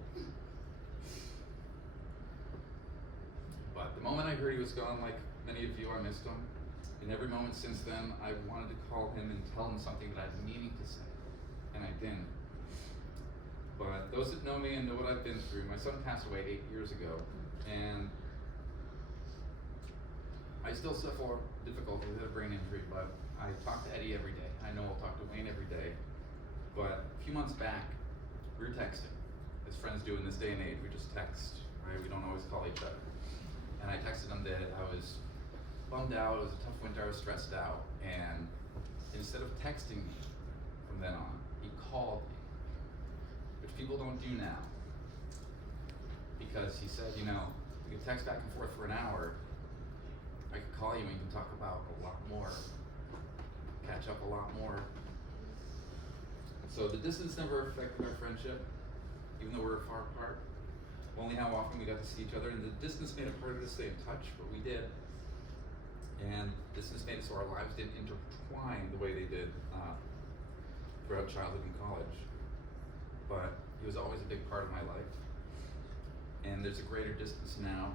But the moment I heard he was gone, like many of you, I missed him. And every moment since then, I wanted to call him and tell him something that I had meaning to say, and I didn't. But those that know me and know what I've been through, my son passed away 8 years ago, and I still suffer difficulty with a brain injury, but I talk to Eddie every day. I know I'll talk to Wayne every day. But a few months back, we were texting, as friends do in this day and age. We just text, right? We don't always call each other. And I texted him that I was bummed out, it was a tough winter, I was stressed out, and instead of texting me from then on, he called me, which people don't do now. Because he said, you know, we can text back and forth for an hour. I could call you and we can talk about a lot more, catch up a lot more. So the distance never affected our friendship, even though we're far apart. Only how often we got to see each other, and the distance made it harder to stay in touch, but we did. And distance made it so our lives didn't intertwine the way they did throughout childhood and college. But he was always a big part of my life. And there's a greater distance now.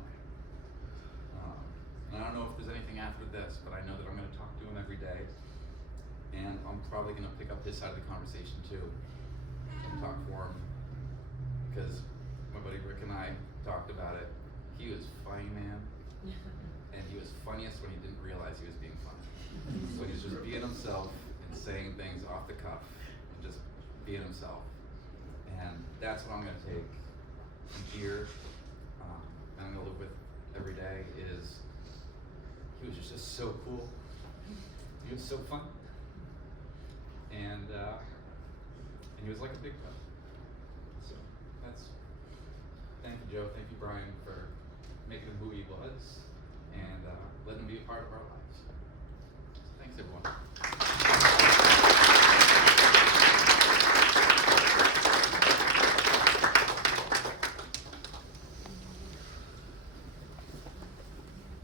And I don't know if there's anything after this, but I know that I'm going to talk to him every day. And I'm probably going to pick up his side of the conversation too and talk for him. Because my buddy Rick and I talked about it. He was funny, man. And he was funniest when he didn't realize he was being funny. So he was just being himself and saying things off the cuff and just being himself. And that's what I'm going to take here and I'm going to live with every day is he was just so cool. He was so fun. And he was like a big brother. So that's, thank you, Joe. Thank you, Brian, for making him who he was and letting him be a part of our lives. So thanks, everyone.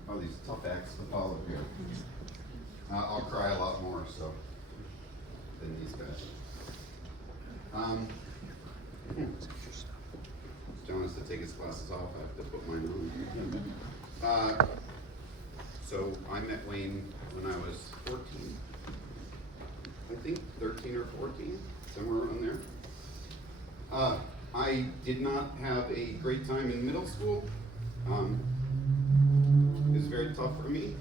Oh, these tough acts to follow here. I'll cry a lot more than these guys. John has to take his glasses off. I have to put mine on. So I met Wayne when I was 14. I think 13 or 14, somewhere around there. I did not have a great time in middle school. It was very tough for me.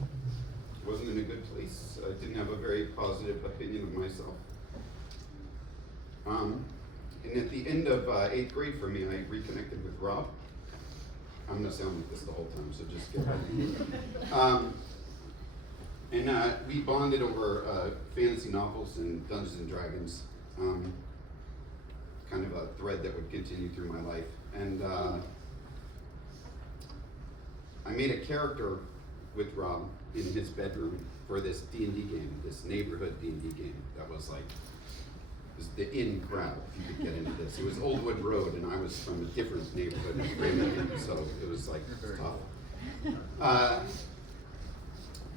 I wasn't in a good place. I didn't have a very positive opinion of myself. And at the end of 8th grade for me, I reconnected with Rob. I'm gonna sound like this the whole time, so just get ready. And we bonded over fantasy novels and Dungeons and Dragons. Kind of a thread that would continue through my life. And I made a character with Rob in his bedroom for this D&D game, this neighborhood D&D game that was like, it was the in crowd, if you could get into this. It was Old Wood Road, and I was from a different neighborhood in Raymond, so it was like tough.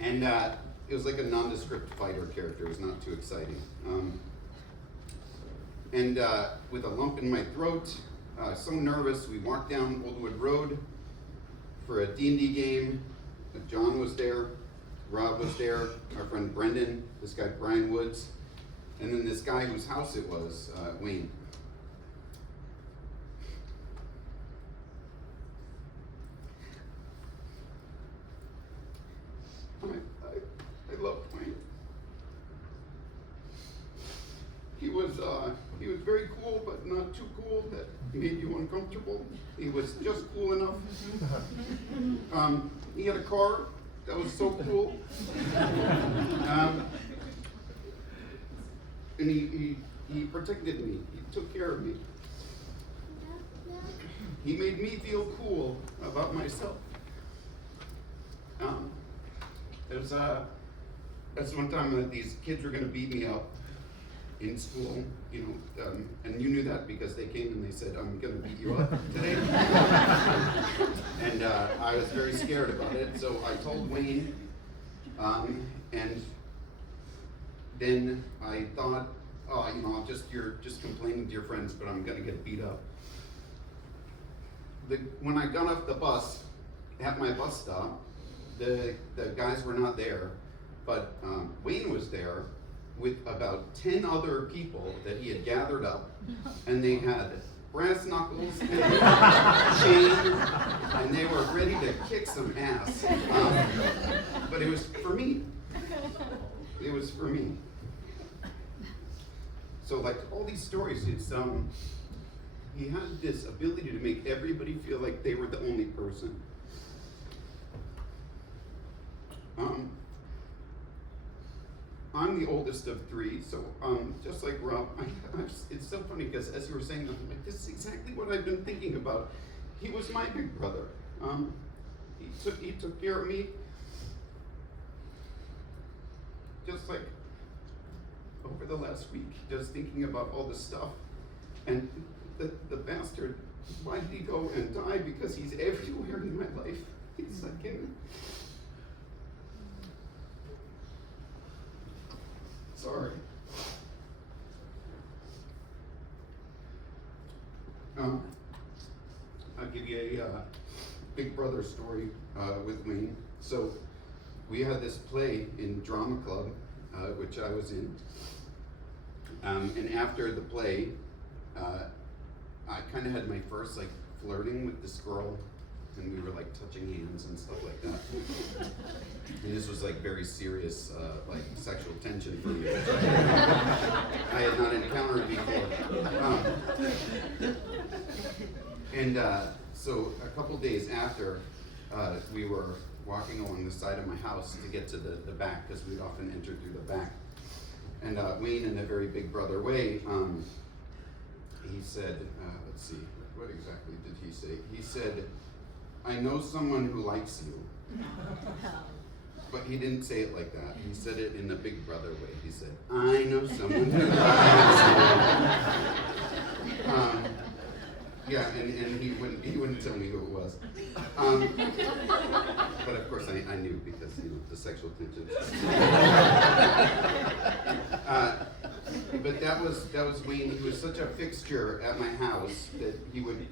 It was like a nondescript fighter character. It was not too exciting. With a lump in my throat, so nervous, we walked down Old Wood Road for a D&D game. John was there, Rob was there, our friend Brendan, this guy Brian Woods, and then this guy whose house it was, Wayne. I loved Wayne. He was very cool, but not too cool that made you uncomfortable. He was just cool enough. He had a car that was so cool. And he protected me. He took care of me. He made me feel cool about myself. That's one time that these kids were gonna beat me up in school, and you knew that because they came and they said, I'm gonna beat you up today. And I was very scared about it, so I told Wayne, and then I thought, you're just complaining to your friends, but I'm gonna get beat up. When I got off the bus, at my bus stop, the guys were not there, but Wayne was there with about 10 other people that he had gathered up, and they had brass knuckles and chain, and they were ready to kick some ass. But it was for me. It was for me. So like all these stories, it's he had this ability to make everybody feel like they were the only person. I'm the oldest of three, so just like Rob, it's so funny because as you were saying, I'm like, this is exactly what I've been thinking about. He was my big brother. He took care of me, just like over the last week, just thinking about all this stuff. And the bastard, why did he go and die? Because he's everywhere in my life. He's like in. Sorry. I'll give you a big brother story with Wayne. So we had this play in drama club, which I was in. And after the play, I kind of had my first like flirting with this girl, and we were like touching hands and stuff like that. And this was like very serious, like sexual tension for me, which I had not encountered before. So a couple days after, we were walking along the side of my house to get to the back, because we'd often enter through the back. And Wayne, in a very big brother way, he said, let's see, what exactly did he say? He said, I know someone who likes you. But he didn't say it like that. He said it in a big brother way. He said, I know someone who likes you. Yeah, and he wouldn't tell me who it was. But of course I knew because, the sexual tension. But that was Wayne. He was such a fixture at my house that he would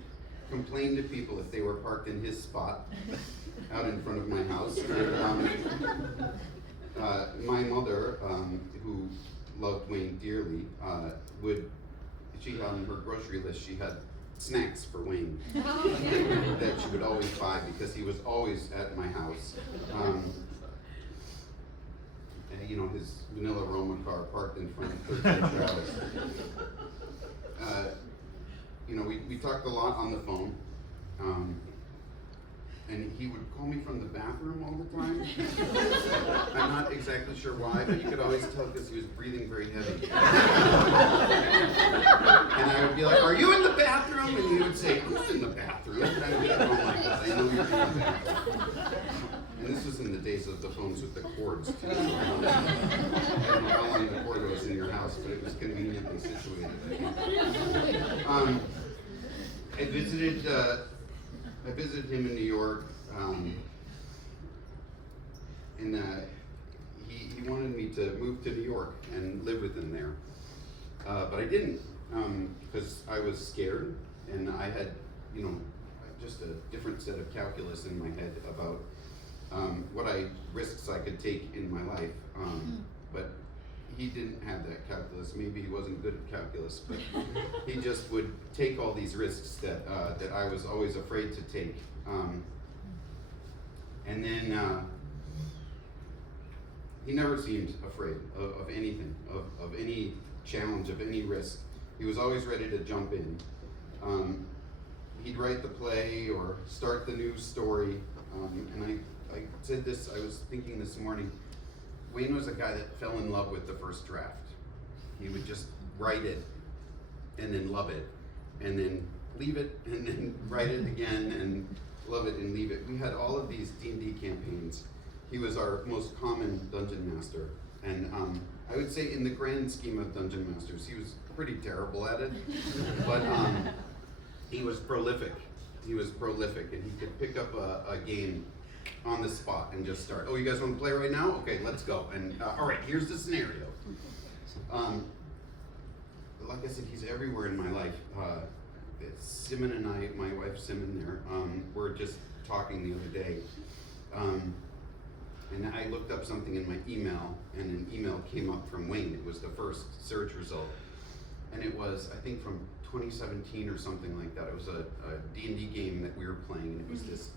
complain to people if they were parked in his spot out in front of my house. And, my mother, who loved Wayne dearly, she on her grocery list, she had snacks for Wayne that she would always buy because he was always at my house. And, his vanilla Roma car parked in front of 13 Travis. We talked a lot on the phone, and he would call me from the bathroom all the time. I'm not exactly sure why, but you could always tell because he was breathing very heavy. And I would be like, are you in the bathroom? And he would say, I'm not in the bathroom. And I would be like, oh my God, I know you're in the bathroom. And this was in the days of the phones with the cords, too. I don't know how long the cord was in your house, but it was conveniently situated, I think. I visited him in New York, and he wanted me to move to New York and live with him there. But I didn't, because I was scared, and I had, just a different set of calculus in my head about what risks I could take in my life. But he didn't have that calculus. Maybe he wasn't good at calculus, but he just would take all these risks that I was always afraid to take. And then he never seemed afraid of anything, of any challenge, of any risk. He was always ready to jump in. He'd write the play or start the news story. And I said this, I was thinking this morning, Wayne was a guy that fell in love with the first draft. He would just write it and then love it and then leave it and then write it again and love it and leave it. We had all of these D&D campaigns. He was our most common dungeon master. And I would say in the grand scheme of dungeon masters, he was pretty terrible at it. But he was prolific. He was prolific, and he could pick up a game on the spot and just start. Oh, you guys want to play right now? Okay, let's go. And all right, here's the scenario. Like I said, he's everywhere in my life. Simon and I, my wife Simon there, were just talking the other day. And I looked up something in my email, and an email came up from Wayne. It was the first search result. And it was, I think, from 2017 or something like that. It was a D&D game that we were playing, and it was this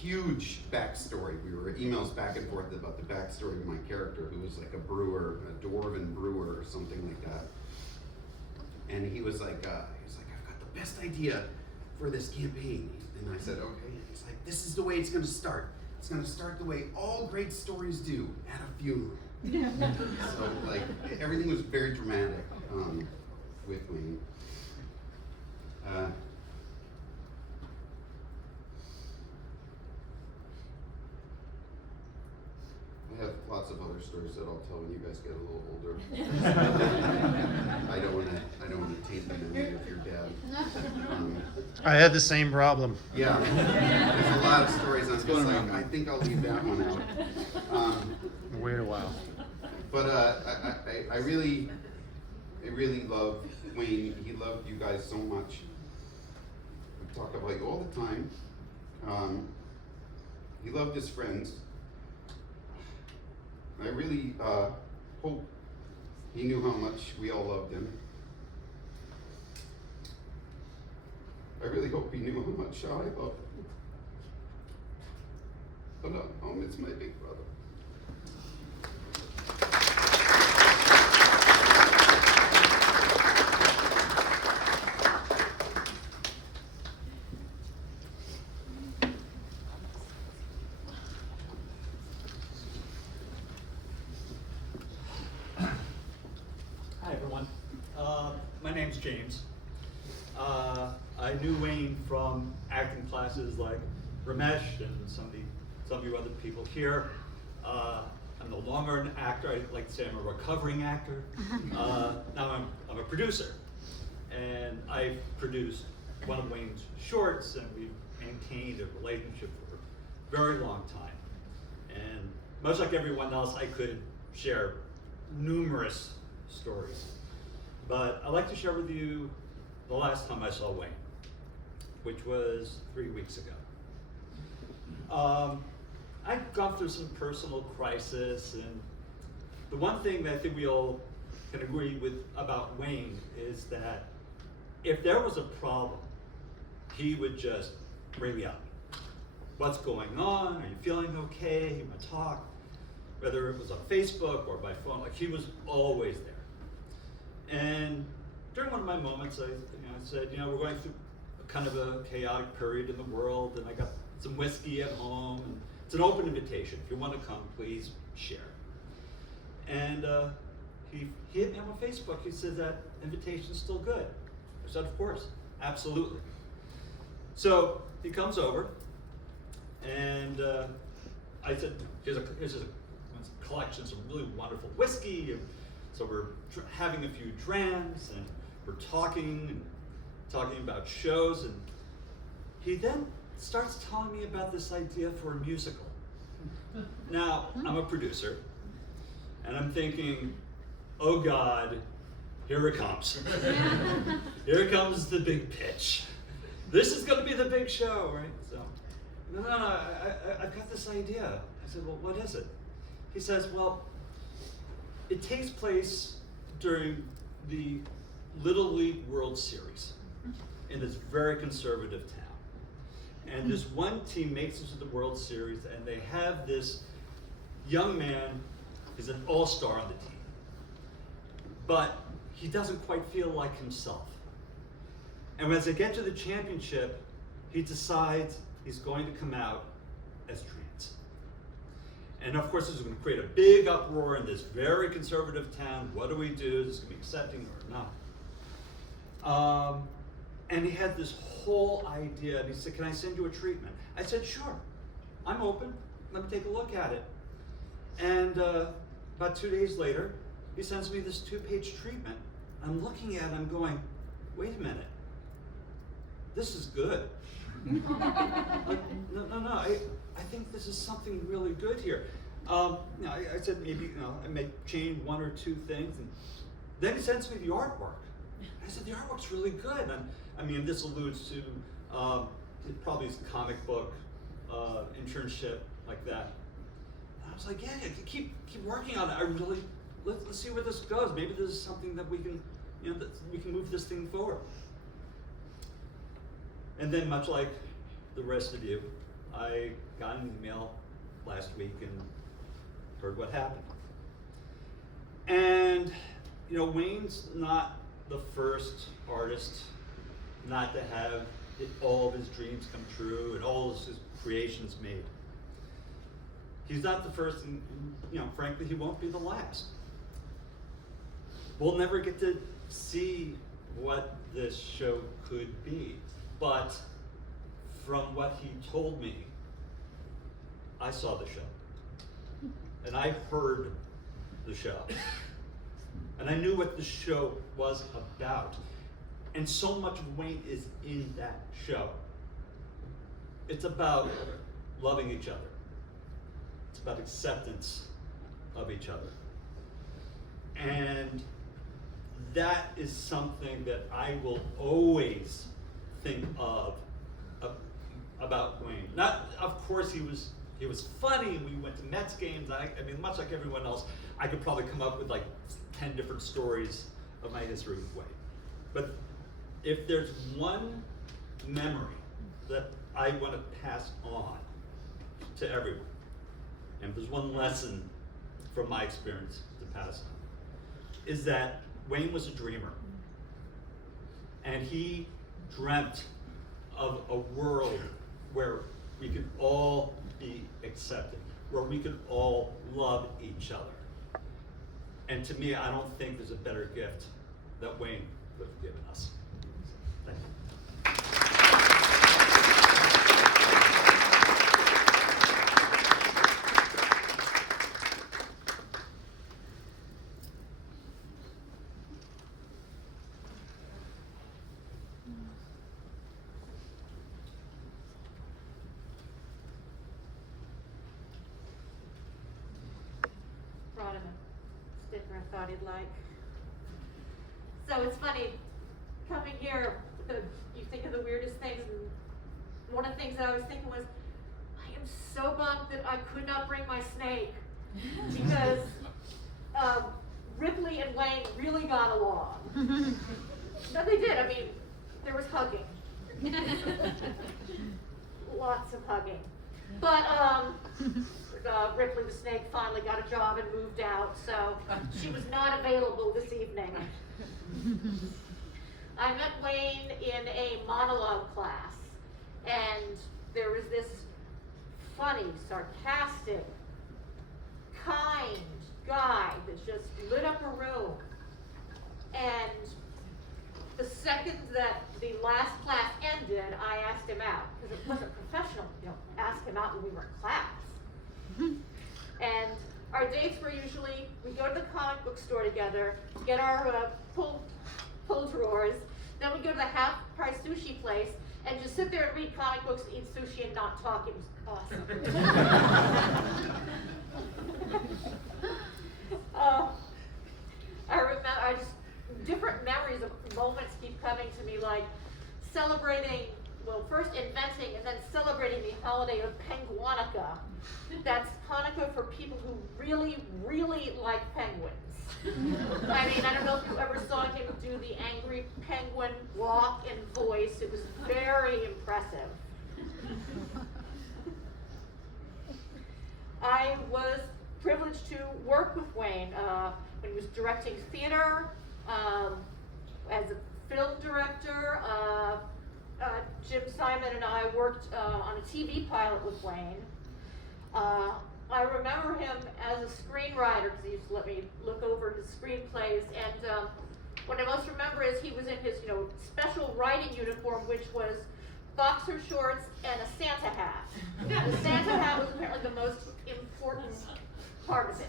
huge backstory. We were emails back and forth about the backstory of my character, who was like a brewer, a dwarven brewer or something like that. And he was like, I've got the best idea for this campaign. And I said, okay. And he's like, this is the way it's going to start. It's going to start the way all great stories do, at a funeral. So like everything was very dramatic with Wayne. I have lots of other stories that I'll tell when you guys get a little older. I don't want to taint the memory of your dad. I had the same problem. Yeah, there's a lot of stories. I'm just like, I think I'll leave that one out. Wait a while. But I really love Wayne. He loved you guys so much. We talk about you all the time. He loved his friends. I really hope he knew how much we all loved him. I really hope he knew how much I loved him. But I'll miss my big brother. Hi, everyone. My name's James. I knew Wayne from acting classes like Ramesh and some of you other people here. I'm no longer an actor. I like to say I'm a recovering actor. Now I'm a producer, and I've produced one of Wayne's shorts, and we've maintained a relationship for a very long time. And much like everyone else, I could share numerous stories. But I'd like to share with you the last time I saw Wayne, which was 3 weeks ago. I'd gone through some personal crisis, and the one thing that I think we all can agree with about Wayne is that if there was a problem, he would just bring me up. What's going on? Are you feeling okay? He would talk, whether it was on Facebook or by phone, like he was always there. And during one of my moments, I said, we're going through kind of a chaotic period in the world, and I got some whiskey at home, and it's an open invitation. If you want to come, please share. And he hit me on Facebook. He said that invitation's still good. I said, of course, absolutely. So he comes over, and I said, here's a collection of some really wonderful whiskey. So we're having a few drams, and we're talking about shows, and he then starts telling me about this idea for a musical. Now, I'm a producer, and I'm thinking, oh God, here it comes. Here comes the big pitch. This is gonna be the big show, right? So, no, I've got this idea. I said, well, what is it? He says, well, it takes place during the Little League World Series in this very conservative town. And this one team makes it to the World Series, and they have this young man, he's an all-star on the team. But he doesn't quite feel like himself. And as they get to the championship, he decides he's going to come out as trans. And of course, this is going to create a big uproar in this very conservative town. What do we do? Is this going to be accepting or not? And he had this whole idea. And he said, can I send you a treatment? I said, sure. I'm open. Let me take a look at it. And about 2 days later, he sends me this 2-page treatment. I'm looking at it, I'm going, wait a minute. This is good. No, I think this is something really good here. I said maybe I may change 1 or 2 things, and then he sends me the artwork. I said the artwork's really good. And this alludes to probably his comic book internship like that. And I was like, yeah, keep working on it. Let's see where this goes. Maybe this is something that we can, that we can move this thing forward. And then, much like the rest of you, I got an email last week and heard what happened. And, Wayne's not the first artist not to have all of his dreams come true and all of his creations made. He's not the first, and frankly, he won't be the last. We'll never get to see what this show could be, but from what he told me, I saw the show, and I heard the show, and I knew what the show was about, and so much of Wayne is in that show. It's about loving each other. It's about acceptance of each other. And that is something that I will always think of about Wayne. Not, of course, he was funny, and we went to Mets games. I mean, much like everyone else, I could probably come up with like 10 different stories of my history with Wayne. But if there's one memory that I want to pass on to everyone, and if there's one lesson from my experience to pass on, is that Wayne was a dreamer. And he dreamt of a world where we could all be accepted, where we could all love each other. And to me, I don't think there's a better gift that Wayne could have given us. Thank you. Brought him a sticker I thought he'd like. So it's funny, coming here, you think of the weirdest things, and one of the things that I was thinking was, I am so bummed that I could not bring my snake, because Ripley and Wayne really got along. No, they did. I mean, there was hugging. Lots of hugging. But Ripley the snake finally got a job and moved out, so she was not available this evening. I met Wayne in a monologue class, and there was this funny, sarcastic, kind guy that just lit up a room. And the second that the last class ended, I asked him out, because it wasn't professional, ask him out when we were in class. And our dates were usually, we go to the comic book store together, get our pull drawers, then we go to the half-price sushi place, and just sit there and read comic books, eat sushi, and not talk. It was awesome. I remember, different memories of moments keep coming to me, like celebrating, well, first inventing and then celebrating the holiday of Penguanica. That's Hanukkah for people who really, really like penguins. I mean, I don't know if you ever saw him do the angry penguin walk and voice. It was very impressive. I was privileged to work with Wayne when he was directing theater, as a film director. Jim Simon and I worked on a TV pilot with Wayne. I remember him as a screenwriter because he used to let me look over his screenplays. And what I most remember is he was in his, special writing uniform, which was boxer shorts and a Santa hat. The Santa hat was apparently the most important part of it.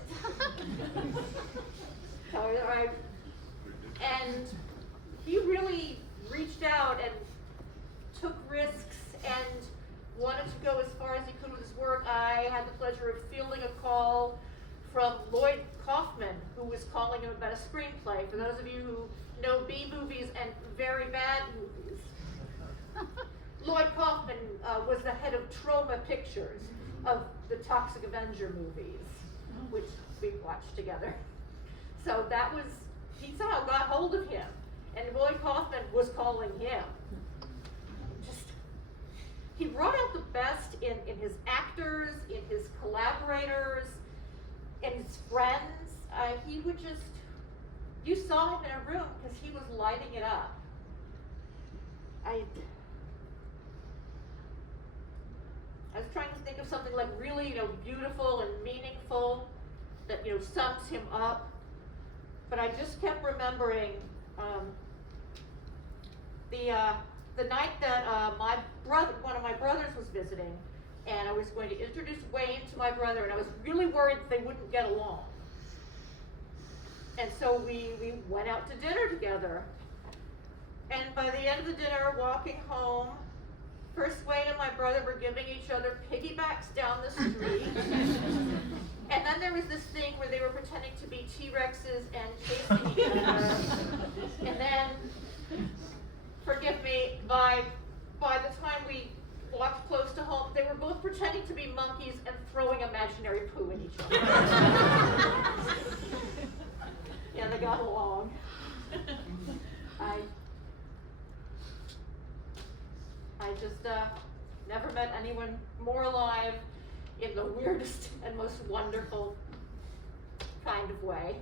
And he really reached out and took risks and wanted to go as far as he could with his work. I had the pleasure of fielding a call from Lloyd Kaufman, who was calling him about a screenplay. For those of you who know B movies and very bad movies, Lloyd Kaufman was the head of Troma Pictures of the Toxic Avenger movies, which we watched together. So that was, he somehow got hold of him, and Lloyd Kaufman was calling him. He brought out the best in his actors, in his collaborators, in his friends. He would just, you saw him in a room because he was lighting it up. I was trying to think of something like really, beautiful and meaningful that, sums him up. But I just kept remembering the night that one of my brothers was visiting, and I was going to introduce Wayne to my brother, and I was really worried that they wouldn't get along. And so we went out to dinner together. And by the end of the dinner, walking home, first Wayne and my brother were giving each other piggybacks down the street. And then there was this thing where they were pretending to be T-Rexes and chasing each other. And then, forgive me, by the time we walked close to home, they were both pretending to be monkeys and throwing imaginary poo at each other. Yeah, they got along. I just never met anyone more alive in the weirdest and most wonderful kind of way.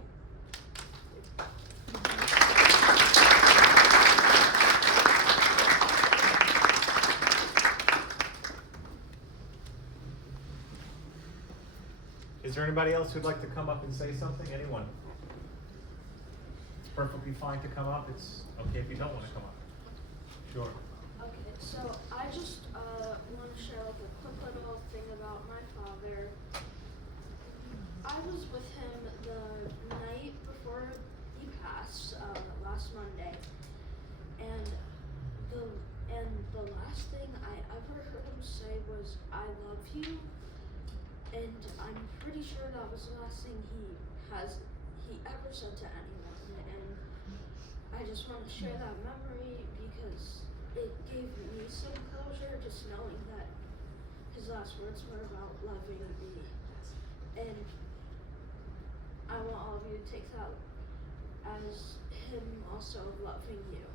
Is there anybody else who'd like to come up and say something? Anyone? It's perfectly fine to come up. It's okay if you don't want to come up. Sure. Okay, so I just want to share like a quick little thing about my father. I was with him the night before he passed, last Monday, and the last thing I ever heard him say was "I love you," and I'm pretty sure that was the last thing he ever said to anyone, and I just want to share that memory because it gave me some closure just knowing that his last words were about loving me. And I want all of you to take that as him also loving you.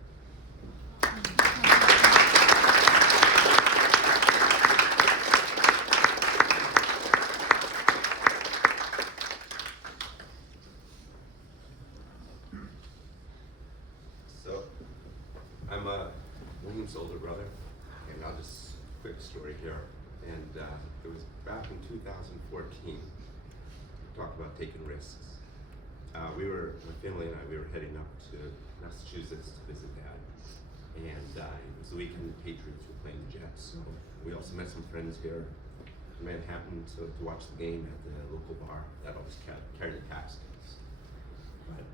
So, I'm William's older brother, and I'll just quick story here. And it was back in 2014. We talked about taking risks. My family and I, we were heading up to Massachusetts to visit Dad, and it was the weekend the Patriots were playing the Jets. So we also met some friends here in Manhattan to watch the game at the local bar that always carried the tax tickets. But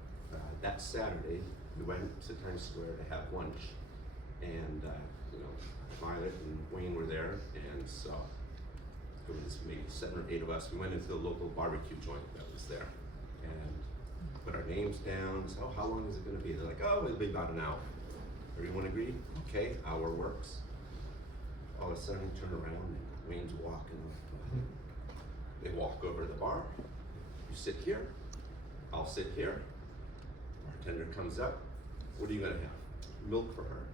that Saturday, we went to Times Square to have lunch, and Violet and Wayne were there, and so there was maybe 7 or 8 of us. We went into the local barbecue joint that was there, and put our names down. So, how long is it going to be? They're like, oh, it'll be about an hour. Everyone agreed? Okay, hour works. All of a sudden, turn around, and Wayne's walking. They walk over to the bar. You sit here. I'll sit here. Bartender comes up. What are you going to have? Milk for her.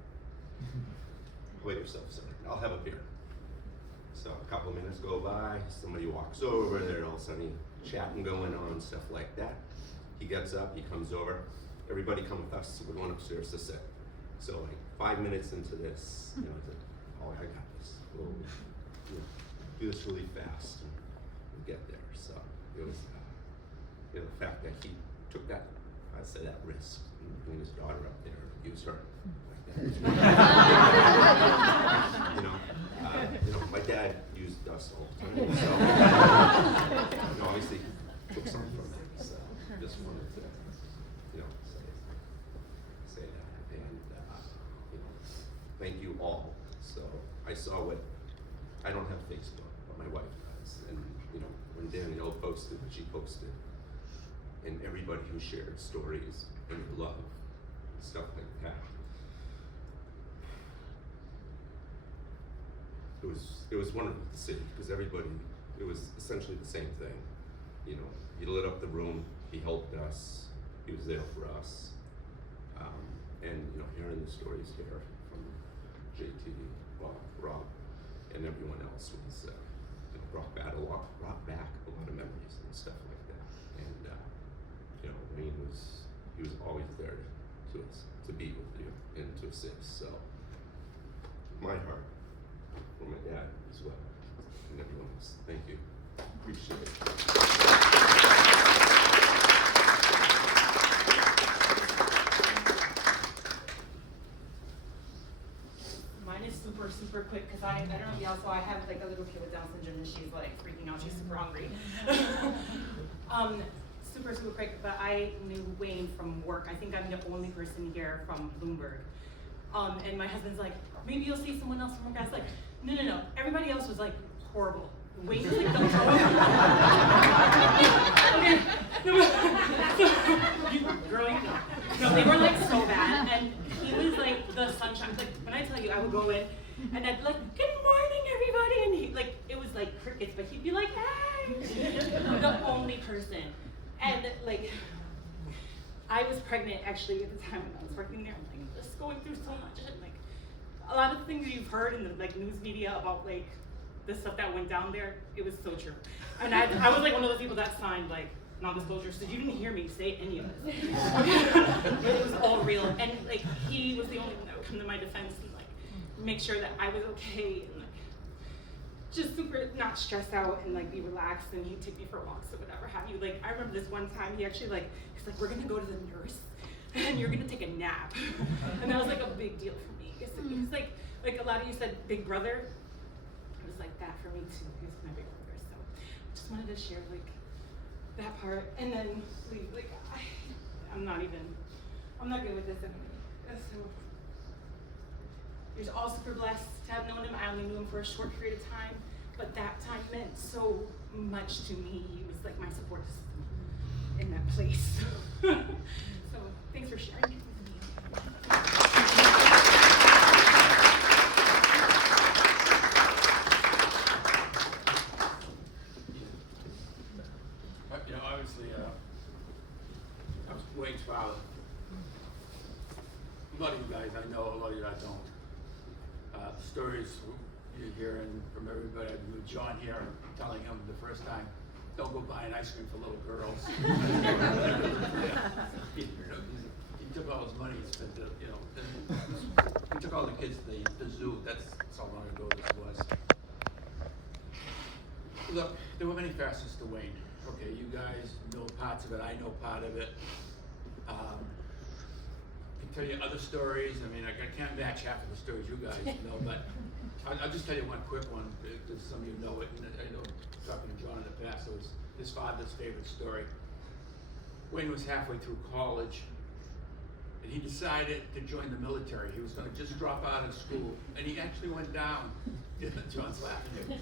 Wait yourself, sir. I'll have a beer. So a couple of minutes go by, somebody walks over, there all of a sudden chatting going on, stuff like that. He gets up, he comes over, everybody come with us, we're going upstairs to sit. So like 5 minutes into this, he's like, oh, I got this. We'll do this really fast and we'll get there. So it was, the fact that he took that, I'd say that risk, and bring his daughter up there, use her. My dad used us all the time, so obviously took something from that. So just wanted to, say that, and thank you all. So I saw I don't have Facebook, but my wife does, and when Danielle posted what she posted, and everybody who shared stories and love, and stuff like that. It was wonderful to see because everybody, it was essentially the same thing. He lit up the room, he helped us, he was there for us. And hearing the stories here from JT, Rob, and everyone else was brought back a lot of memories and stuff like that. And Wayne he was always there to be with you and to assist. So my heart for my dad as well. and everyone else. Thank you. Appreciate it. Mine is super quick because I don't know, yeah, so I have like a little kid with Down syndrome and she's like freaking out, she's super hungry. Super quick, but I knew Wayne from work. I think I'm the only person here from Bloomberg. And my husband's like, maybe you'll see someone else from work. I was like, no. Everybody else was like horrible. Wayne was like the okay. Girl, you know. No, they were like so bad. And he was like the sunshine. Like when I tell you, I would go in and I'd be like, good morning, everybody. And he like, it was like crickets, but he'd be like, hey. The only person. And like, I was pregnant actually at the time when I was working there. I'm like, just going through so much. And like, a lot of things you've heard in the like news media about like the stuff that went down there, it was so true. And I was like one of those people that signed like non-disclosure, so you didn't hear me say any of this. But it was all real. And like, he was the only one that would come to my defense and like make sure that I was okay and like just super not stressed out and like be relaxed, and he'd take me for walks or whatever have you. Like I remember this one time he actually like, he's like, we're gonna go to the nurse and you're gonna take a nap. And that was like a big deal for me. It was like a lot of you said big brother. It was like that for me too. He was my big brother. So I just wanted to share like that part and then leave. Like I'm not good with this anymore. So you're all super blessed to have known him. I only knew him for a short period of time, but that time meant so much to me. He was like my support system in that place. So thanks for sharing it with me. You know, obviously, I was Wayne's father. A lot of you guys I know, a lot of you I don't. Stories you're hearing from everybody. With John here, telling him the first time, don't go buying ice cream for little girls. he took all his money, he spent it, you know. He took all the kids to the zoo. That's how long ago this was. Look, there were many facets to Wayne. Okay, you guys know parts of it. I know part of it. I can tell you other stories. I mean, I can't match half of the stories you guys know, but I'll just tell you one quick one because some of you know it. And I know, talking to John in the past, it was his father's favorite story. Wayne was halfway through college, and he decided to join the military. He was going to just drop out of school, and he actually went down. John's laughing.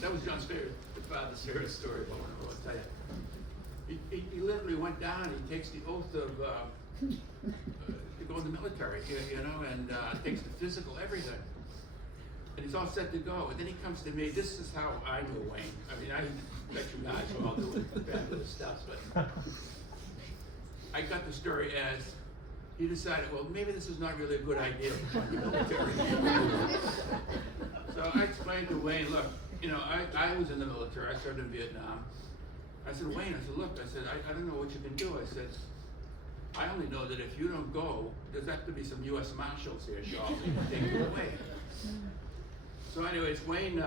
That was John's favorite, his father's favorite story. But I'll tell you, he literally went down. He takes the oath of to go in the military, you know, and takes the physical, everything. And he's all set to go. And then he comes to me. This is how I know Wayne. I mean, I bet you guys are all doing fabulous stuff, but I got the story as he decided, well, maybe this is not really a good idea to join the military. So I explained to Wayne, look, you know, I was in the military. I served in Vietnam. I said, Wayne, I said, look, I said, I don't know what you can do. I said, I only know that if you don't go, there's have to be some U.S. Marshals here, Charles, to take you away. So anyways, Wayne,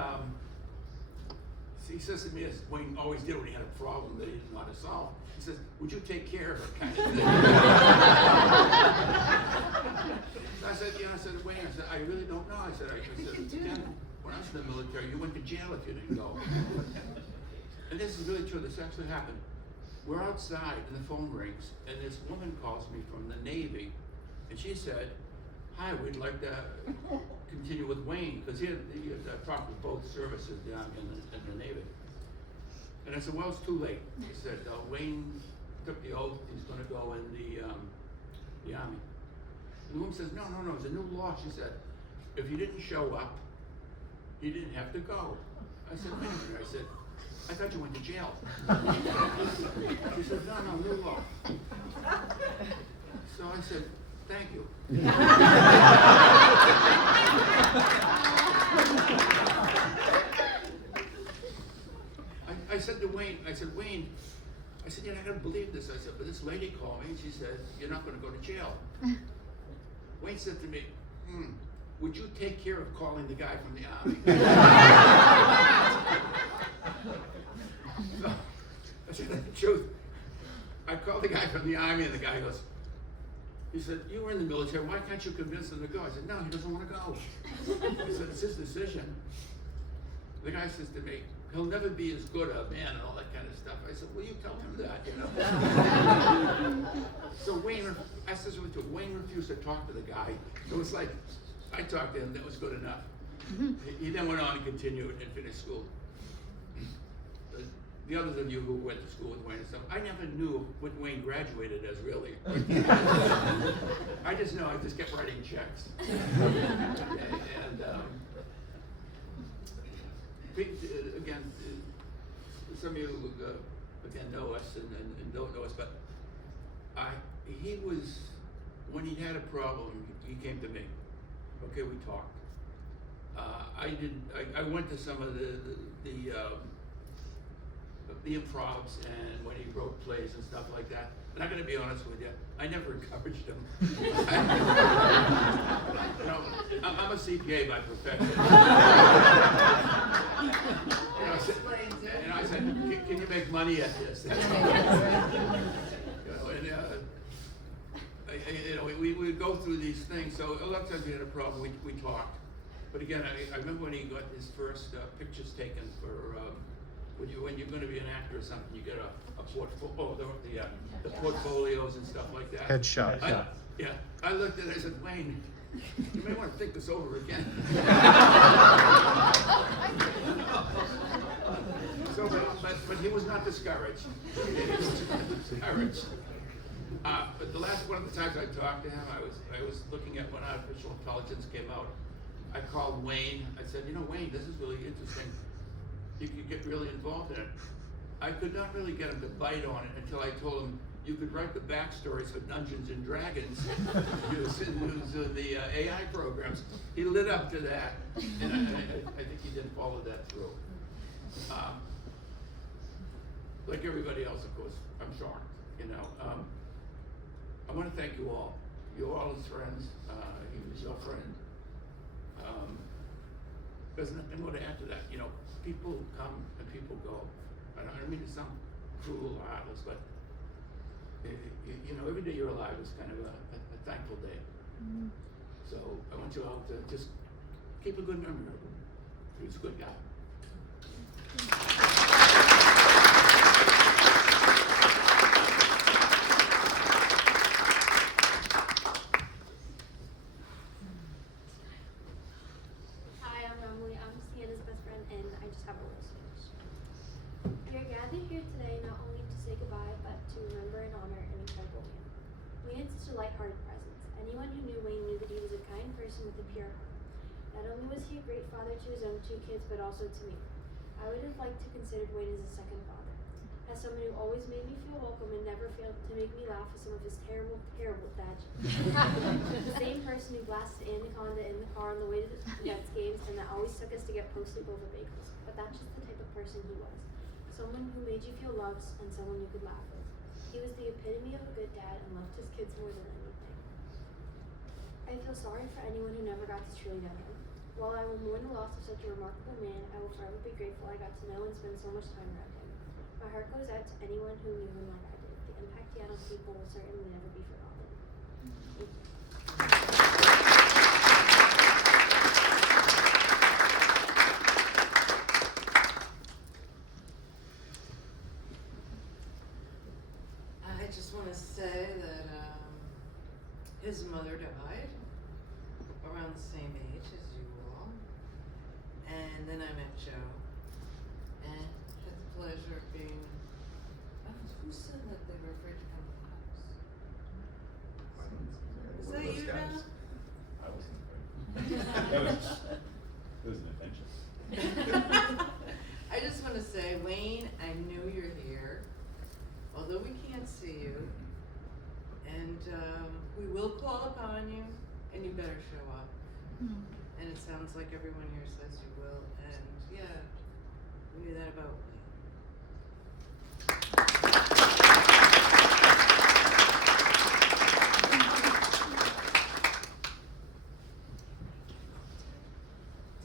he says to me, as Wayne always did when he had a problem that he didn't know how to solve, he says, would you take care of it, kind of thing. So I said, I said, Wayne, I said, I really don't know. I said, again, when I was in the military, you went to jail if you didn't go. And this is really true, this actually happened. We're outside and the phone rings, and this woman calls me from the Navy, and she said, hi, we'd like to continue with Wayne, because he had talked with both services down in the Navy. And I said, well, it's too late. He said, Wayne took the oath, he's going to go in the Army. And the woman says, no, it's a new law. She said, if you didn't show up, you didn't have to go. I said, wait a minute. I said, I thought you went to jail. She said, no, new law. So I said, thank you. I said to Wayne, Wayne, you're not going to believe this. I said, but this lady called me and she said, you're not going to go to jail. Wayne said to me, would you take care of calling the guy from the Army? So, I said, the truth. I called the guy from the Army, and the guy goes, he said, you were in the military, why can't you convince him to go? I said, no, he doesn't want to go. I said, it's his decision. The guy says to me, he'll never be as good a man and all that kind of stuff. I said, well, you tell him that, you know. So Wayne refused to talk to the guy. It was like, I talked to him, that was good enough. He then went on and continued and finished school. The others of you who went to school with Wayne and stuff, I never knew what Wayne graduated as, really. I just know I just kept writing checks. And again, some of you again know us and don't know us, but he was, when he had a problem, he came to me. Okay, we talked. I went to some of the improvs and when he wrote plays and stuff like that. And I'm going to be honest with you, I never encouraged him. You know, I'm a CPA by profession. I said, can you make money at this? We would go through these things. So a lot of times we had a problem. We talked. But again, I remember when he got his first pictures taken for. When you're going to be an actor or something, you get a portfolio, the portfolios and stuff like that. Headshot. I looked at it, I said, Wayne, you may want to think this over again. So, but he was not discouraged. He was not discouraged. But the last one of the times I talked to him, I was looking at when artificial intelligence came out. I called Wayne. I said, you know, Wayne, this is really interesting. You could get really involved in it. I could not really get him to bite on it until I told him you could write the backstories for Dungeons and Dragons using the AI programs. He lit up to that, and I think he didn't follow that through. Like everybody else, of course, I'm shocked. You know, I want to thank you all. You're all his friends. He was your friend. There's nothing more to add to that. You know, people come and people go. I don't mean to sound cruel or heartless, but you know, every day you're alive is kind of a thankful day. So I want you all to just keep a good memory of him. He was a good guy. lighthearted presence. Anyone who knew Wayne knew that he was a kind person with a pure heart. Not only was he a great father to his own 2 kids, but also to me. I would have liked to consider Wayne as a second father. As someone who always made me feel welcome and never failed to make me laugh with some of his terrible, terrible dad jokes. The same person who blasted Anaconda in the car on the way to the Nets games and that always took us to get posted over bagels. But that's just the type of person he was. Someone who made you feel loved and someone you could laugh with. He was the epitome of a good dad and loved his kids more than anything. I feel sorry for anyone who never got to truly know him. While I will mourn the loss of such a remarkable man, I will forever be grateful I got to know and spend so much time around him. My heart goes out to anyone who knew him like I did. The impact he had on people will certainly never be forgotten. Thank you. I just want to say that his mother died around the same age as you all, and then I met Joe, and had the pleasure of being. Who said that they were afraid to come to the house? Is that you, Joe? I wasn't afraid. It was an adventure. I just want to say, Wayne, I know you're here, although we can't see you, and we will call upon you, and you better show up. And it sounds like everyone here says you will, and yeah, we knew that about Wayne.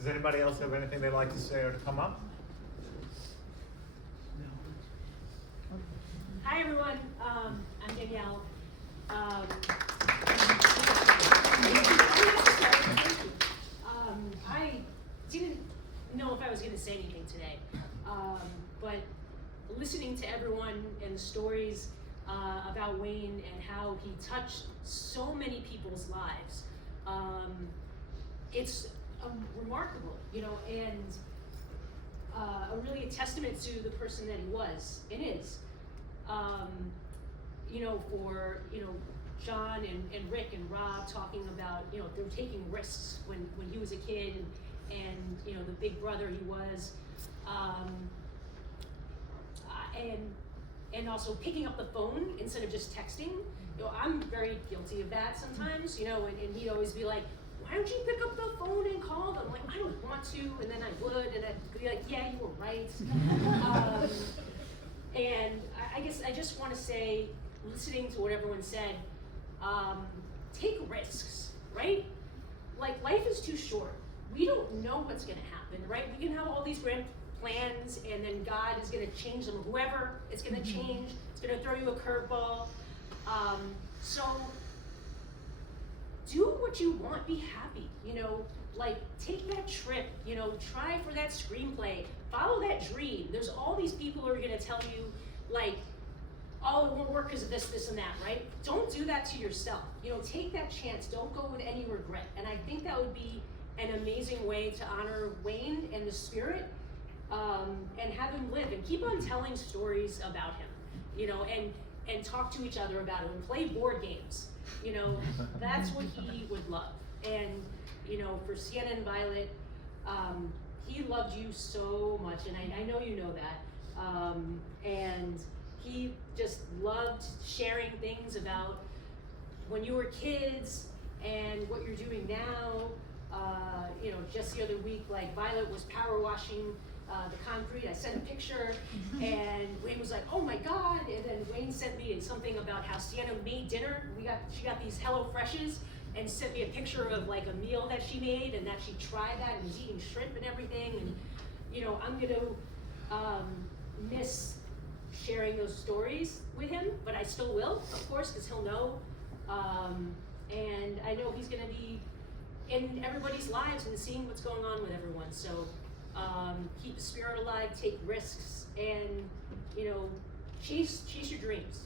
Does anybody else have anything they'd like to say or to come up? Hi everyone, I'm Danielle. I didn't know if I was going to say anything today, but listening to everyone and the stories about Wayne and how he touched so many people's lives, it's remarkable, you know, and really a testament to the person that he was and is. You know, for, you know, John and Rick and Rob talking about, you know, they're taking risks when he was a kid and you know, the big brother he was, and also picking up the phone instead of just texting. You know, I'm very guilty of that sometimes, you know, and he'd always be like, why don't you pick up the phone and call them? I'm like, I don't want to, and then I would, and I'd be like, yeah, you were right. And I guess I just want to say, listening to what everyone said, take risks, right? Like, life is too short. We don't know what's going to happen, right? We can have all these grand plans, and then God is going to change them. Whoever, it's going to change. It's going to throw you a curveball. So do what you want. Be happy. You know, like, take that trip. You know, try for that screenplay. Follow that dream. There's all these people who are going to tell you, like, oh, it won't work because of this, this, and that, right? Don't do that to yourself. You know, take that chance. Don't go with any regret. And I think that would be an amazing way to honor Wayne and the spirit, and have him live. And keep on telling stories about him, you know, and talk to each other about him and play board games. You know, that's what he would love. And, you know, for Sienna and Violet, he loved you so much, and I know you know that. And he just loved sharing things about when you were kids and what you're doing now. You know, just the other week, like, Violet was power washing the concrete. I sent a picture, and Wayne was like, oh my God. And then Wayne sent me something about how Sienna made dinner. She got these Hello Freshes, and sent me a picture of, like, a meal that she made, and that she tried that and was eating shrimp and everything. And, you know, I'm gonna miss sharing those stories with him, but I still will, of course, because he'll know. And I know he's gonna be in everybody's lives and seeing what's going on with everyone. So keep the spirit alive, take risks, and, you know, chase your dreams.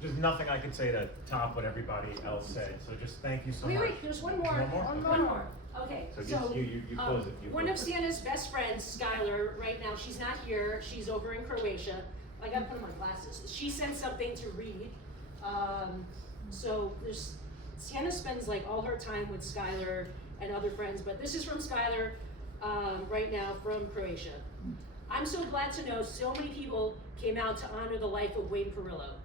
There's nothing I could say to top what everybody else said, so just thank you so much. Wait, there's one more. One more? Okay, So so you close it. You one close of it. Sienna's best friends, Skylar, right now, she's not here. She's over in Croatia. I gotta put on my glasses. She sent something to read. So Sienna spends, like, all her time with Skylar and other friends, but this is from Skylar right now from Croatia. I'm so glad to know so many people came out to honor the life of Wayne PARILLO.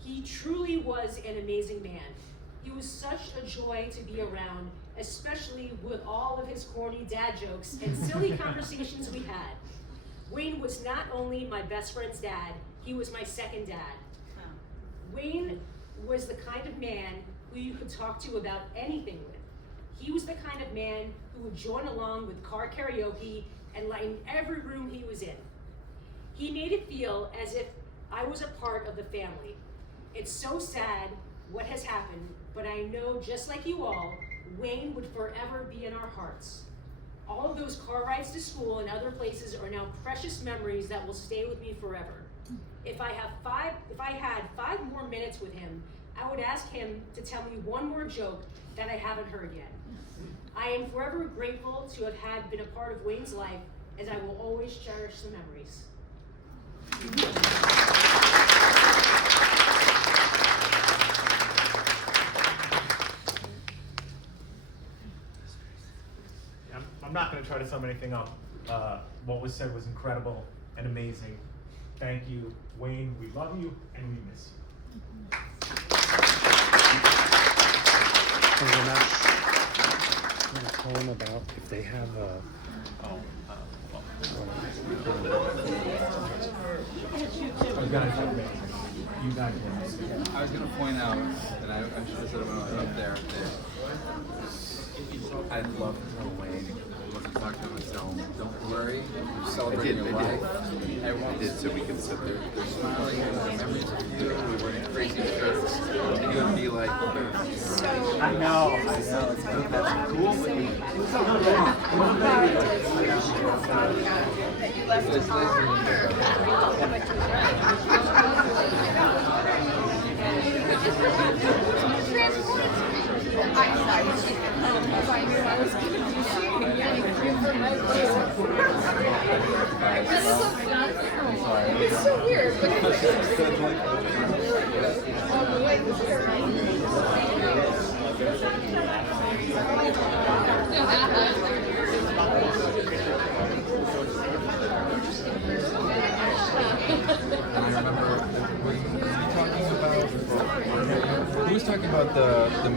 He truly was an amazing man. He was such a joy to be around, especially with all of his corny dad jokes and silly conversations we had. Wayne was not only my best friend's dad, he was my second dad. Wayne was the kind of man who you could talk to about anything with. He was the kind of man who would join along with car karaoke and lighten every room he was in. He made it feel as if I was a part of the family. It's so sad what has happened, but I know, just like you all, Wayne would forever be in our hearts. All of those car rides to school and other places are now precious memories that will stay with me forever. If I had 5 more minutes with him, I would ask him to tell me one more joke that I haven't heard yet. I am forever grateful to have been a part of Wayne's life, as I will always cherish the memories. I'm not going to try to sum anything up. What was said was incredible and amazing. Thank you, Wayne. We love you and we miss you. I'm gonna call them about if they have a. I'm gonna I was going to point out, and I should have said it when I was up there, that I'd love to tell Wayne, I wasn't talking to myself, don't worry, you're celebrating your life. Everyone did, so we can sit there. They're smiling, and memories of you, we were in crazy shirts, and you would be like, I know. It's cool. It's so weird, but and I remember, who was talking about the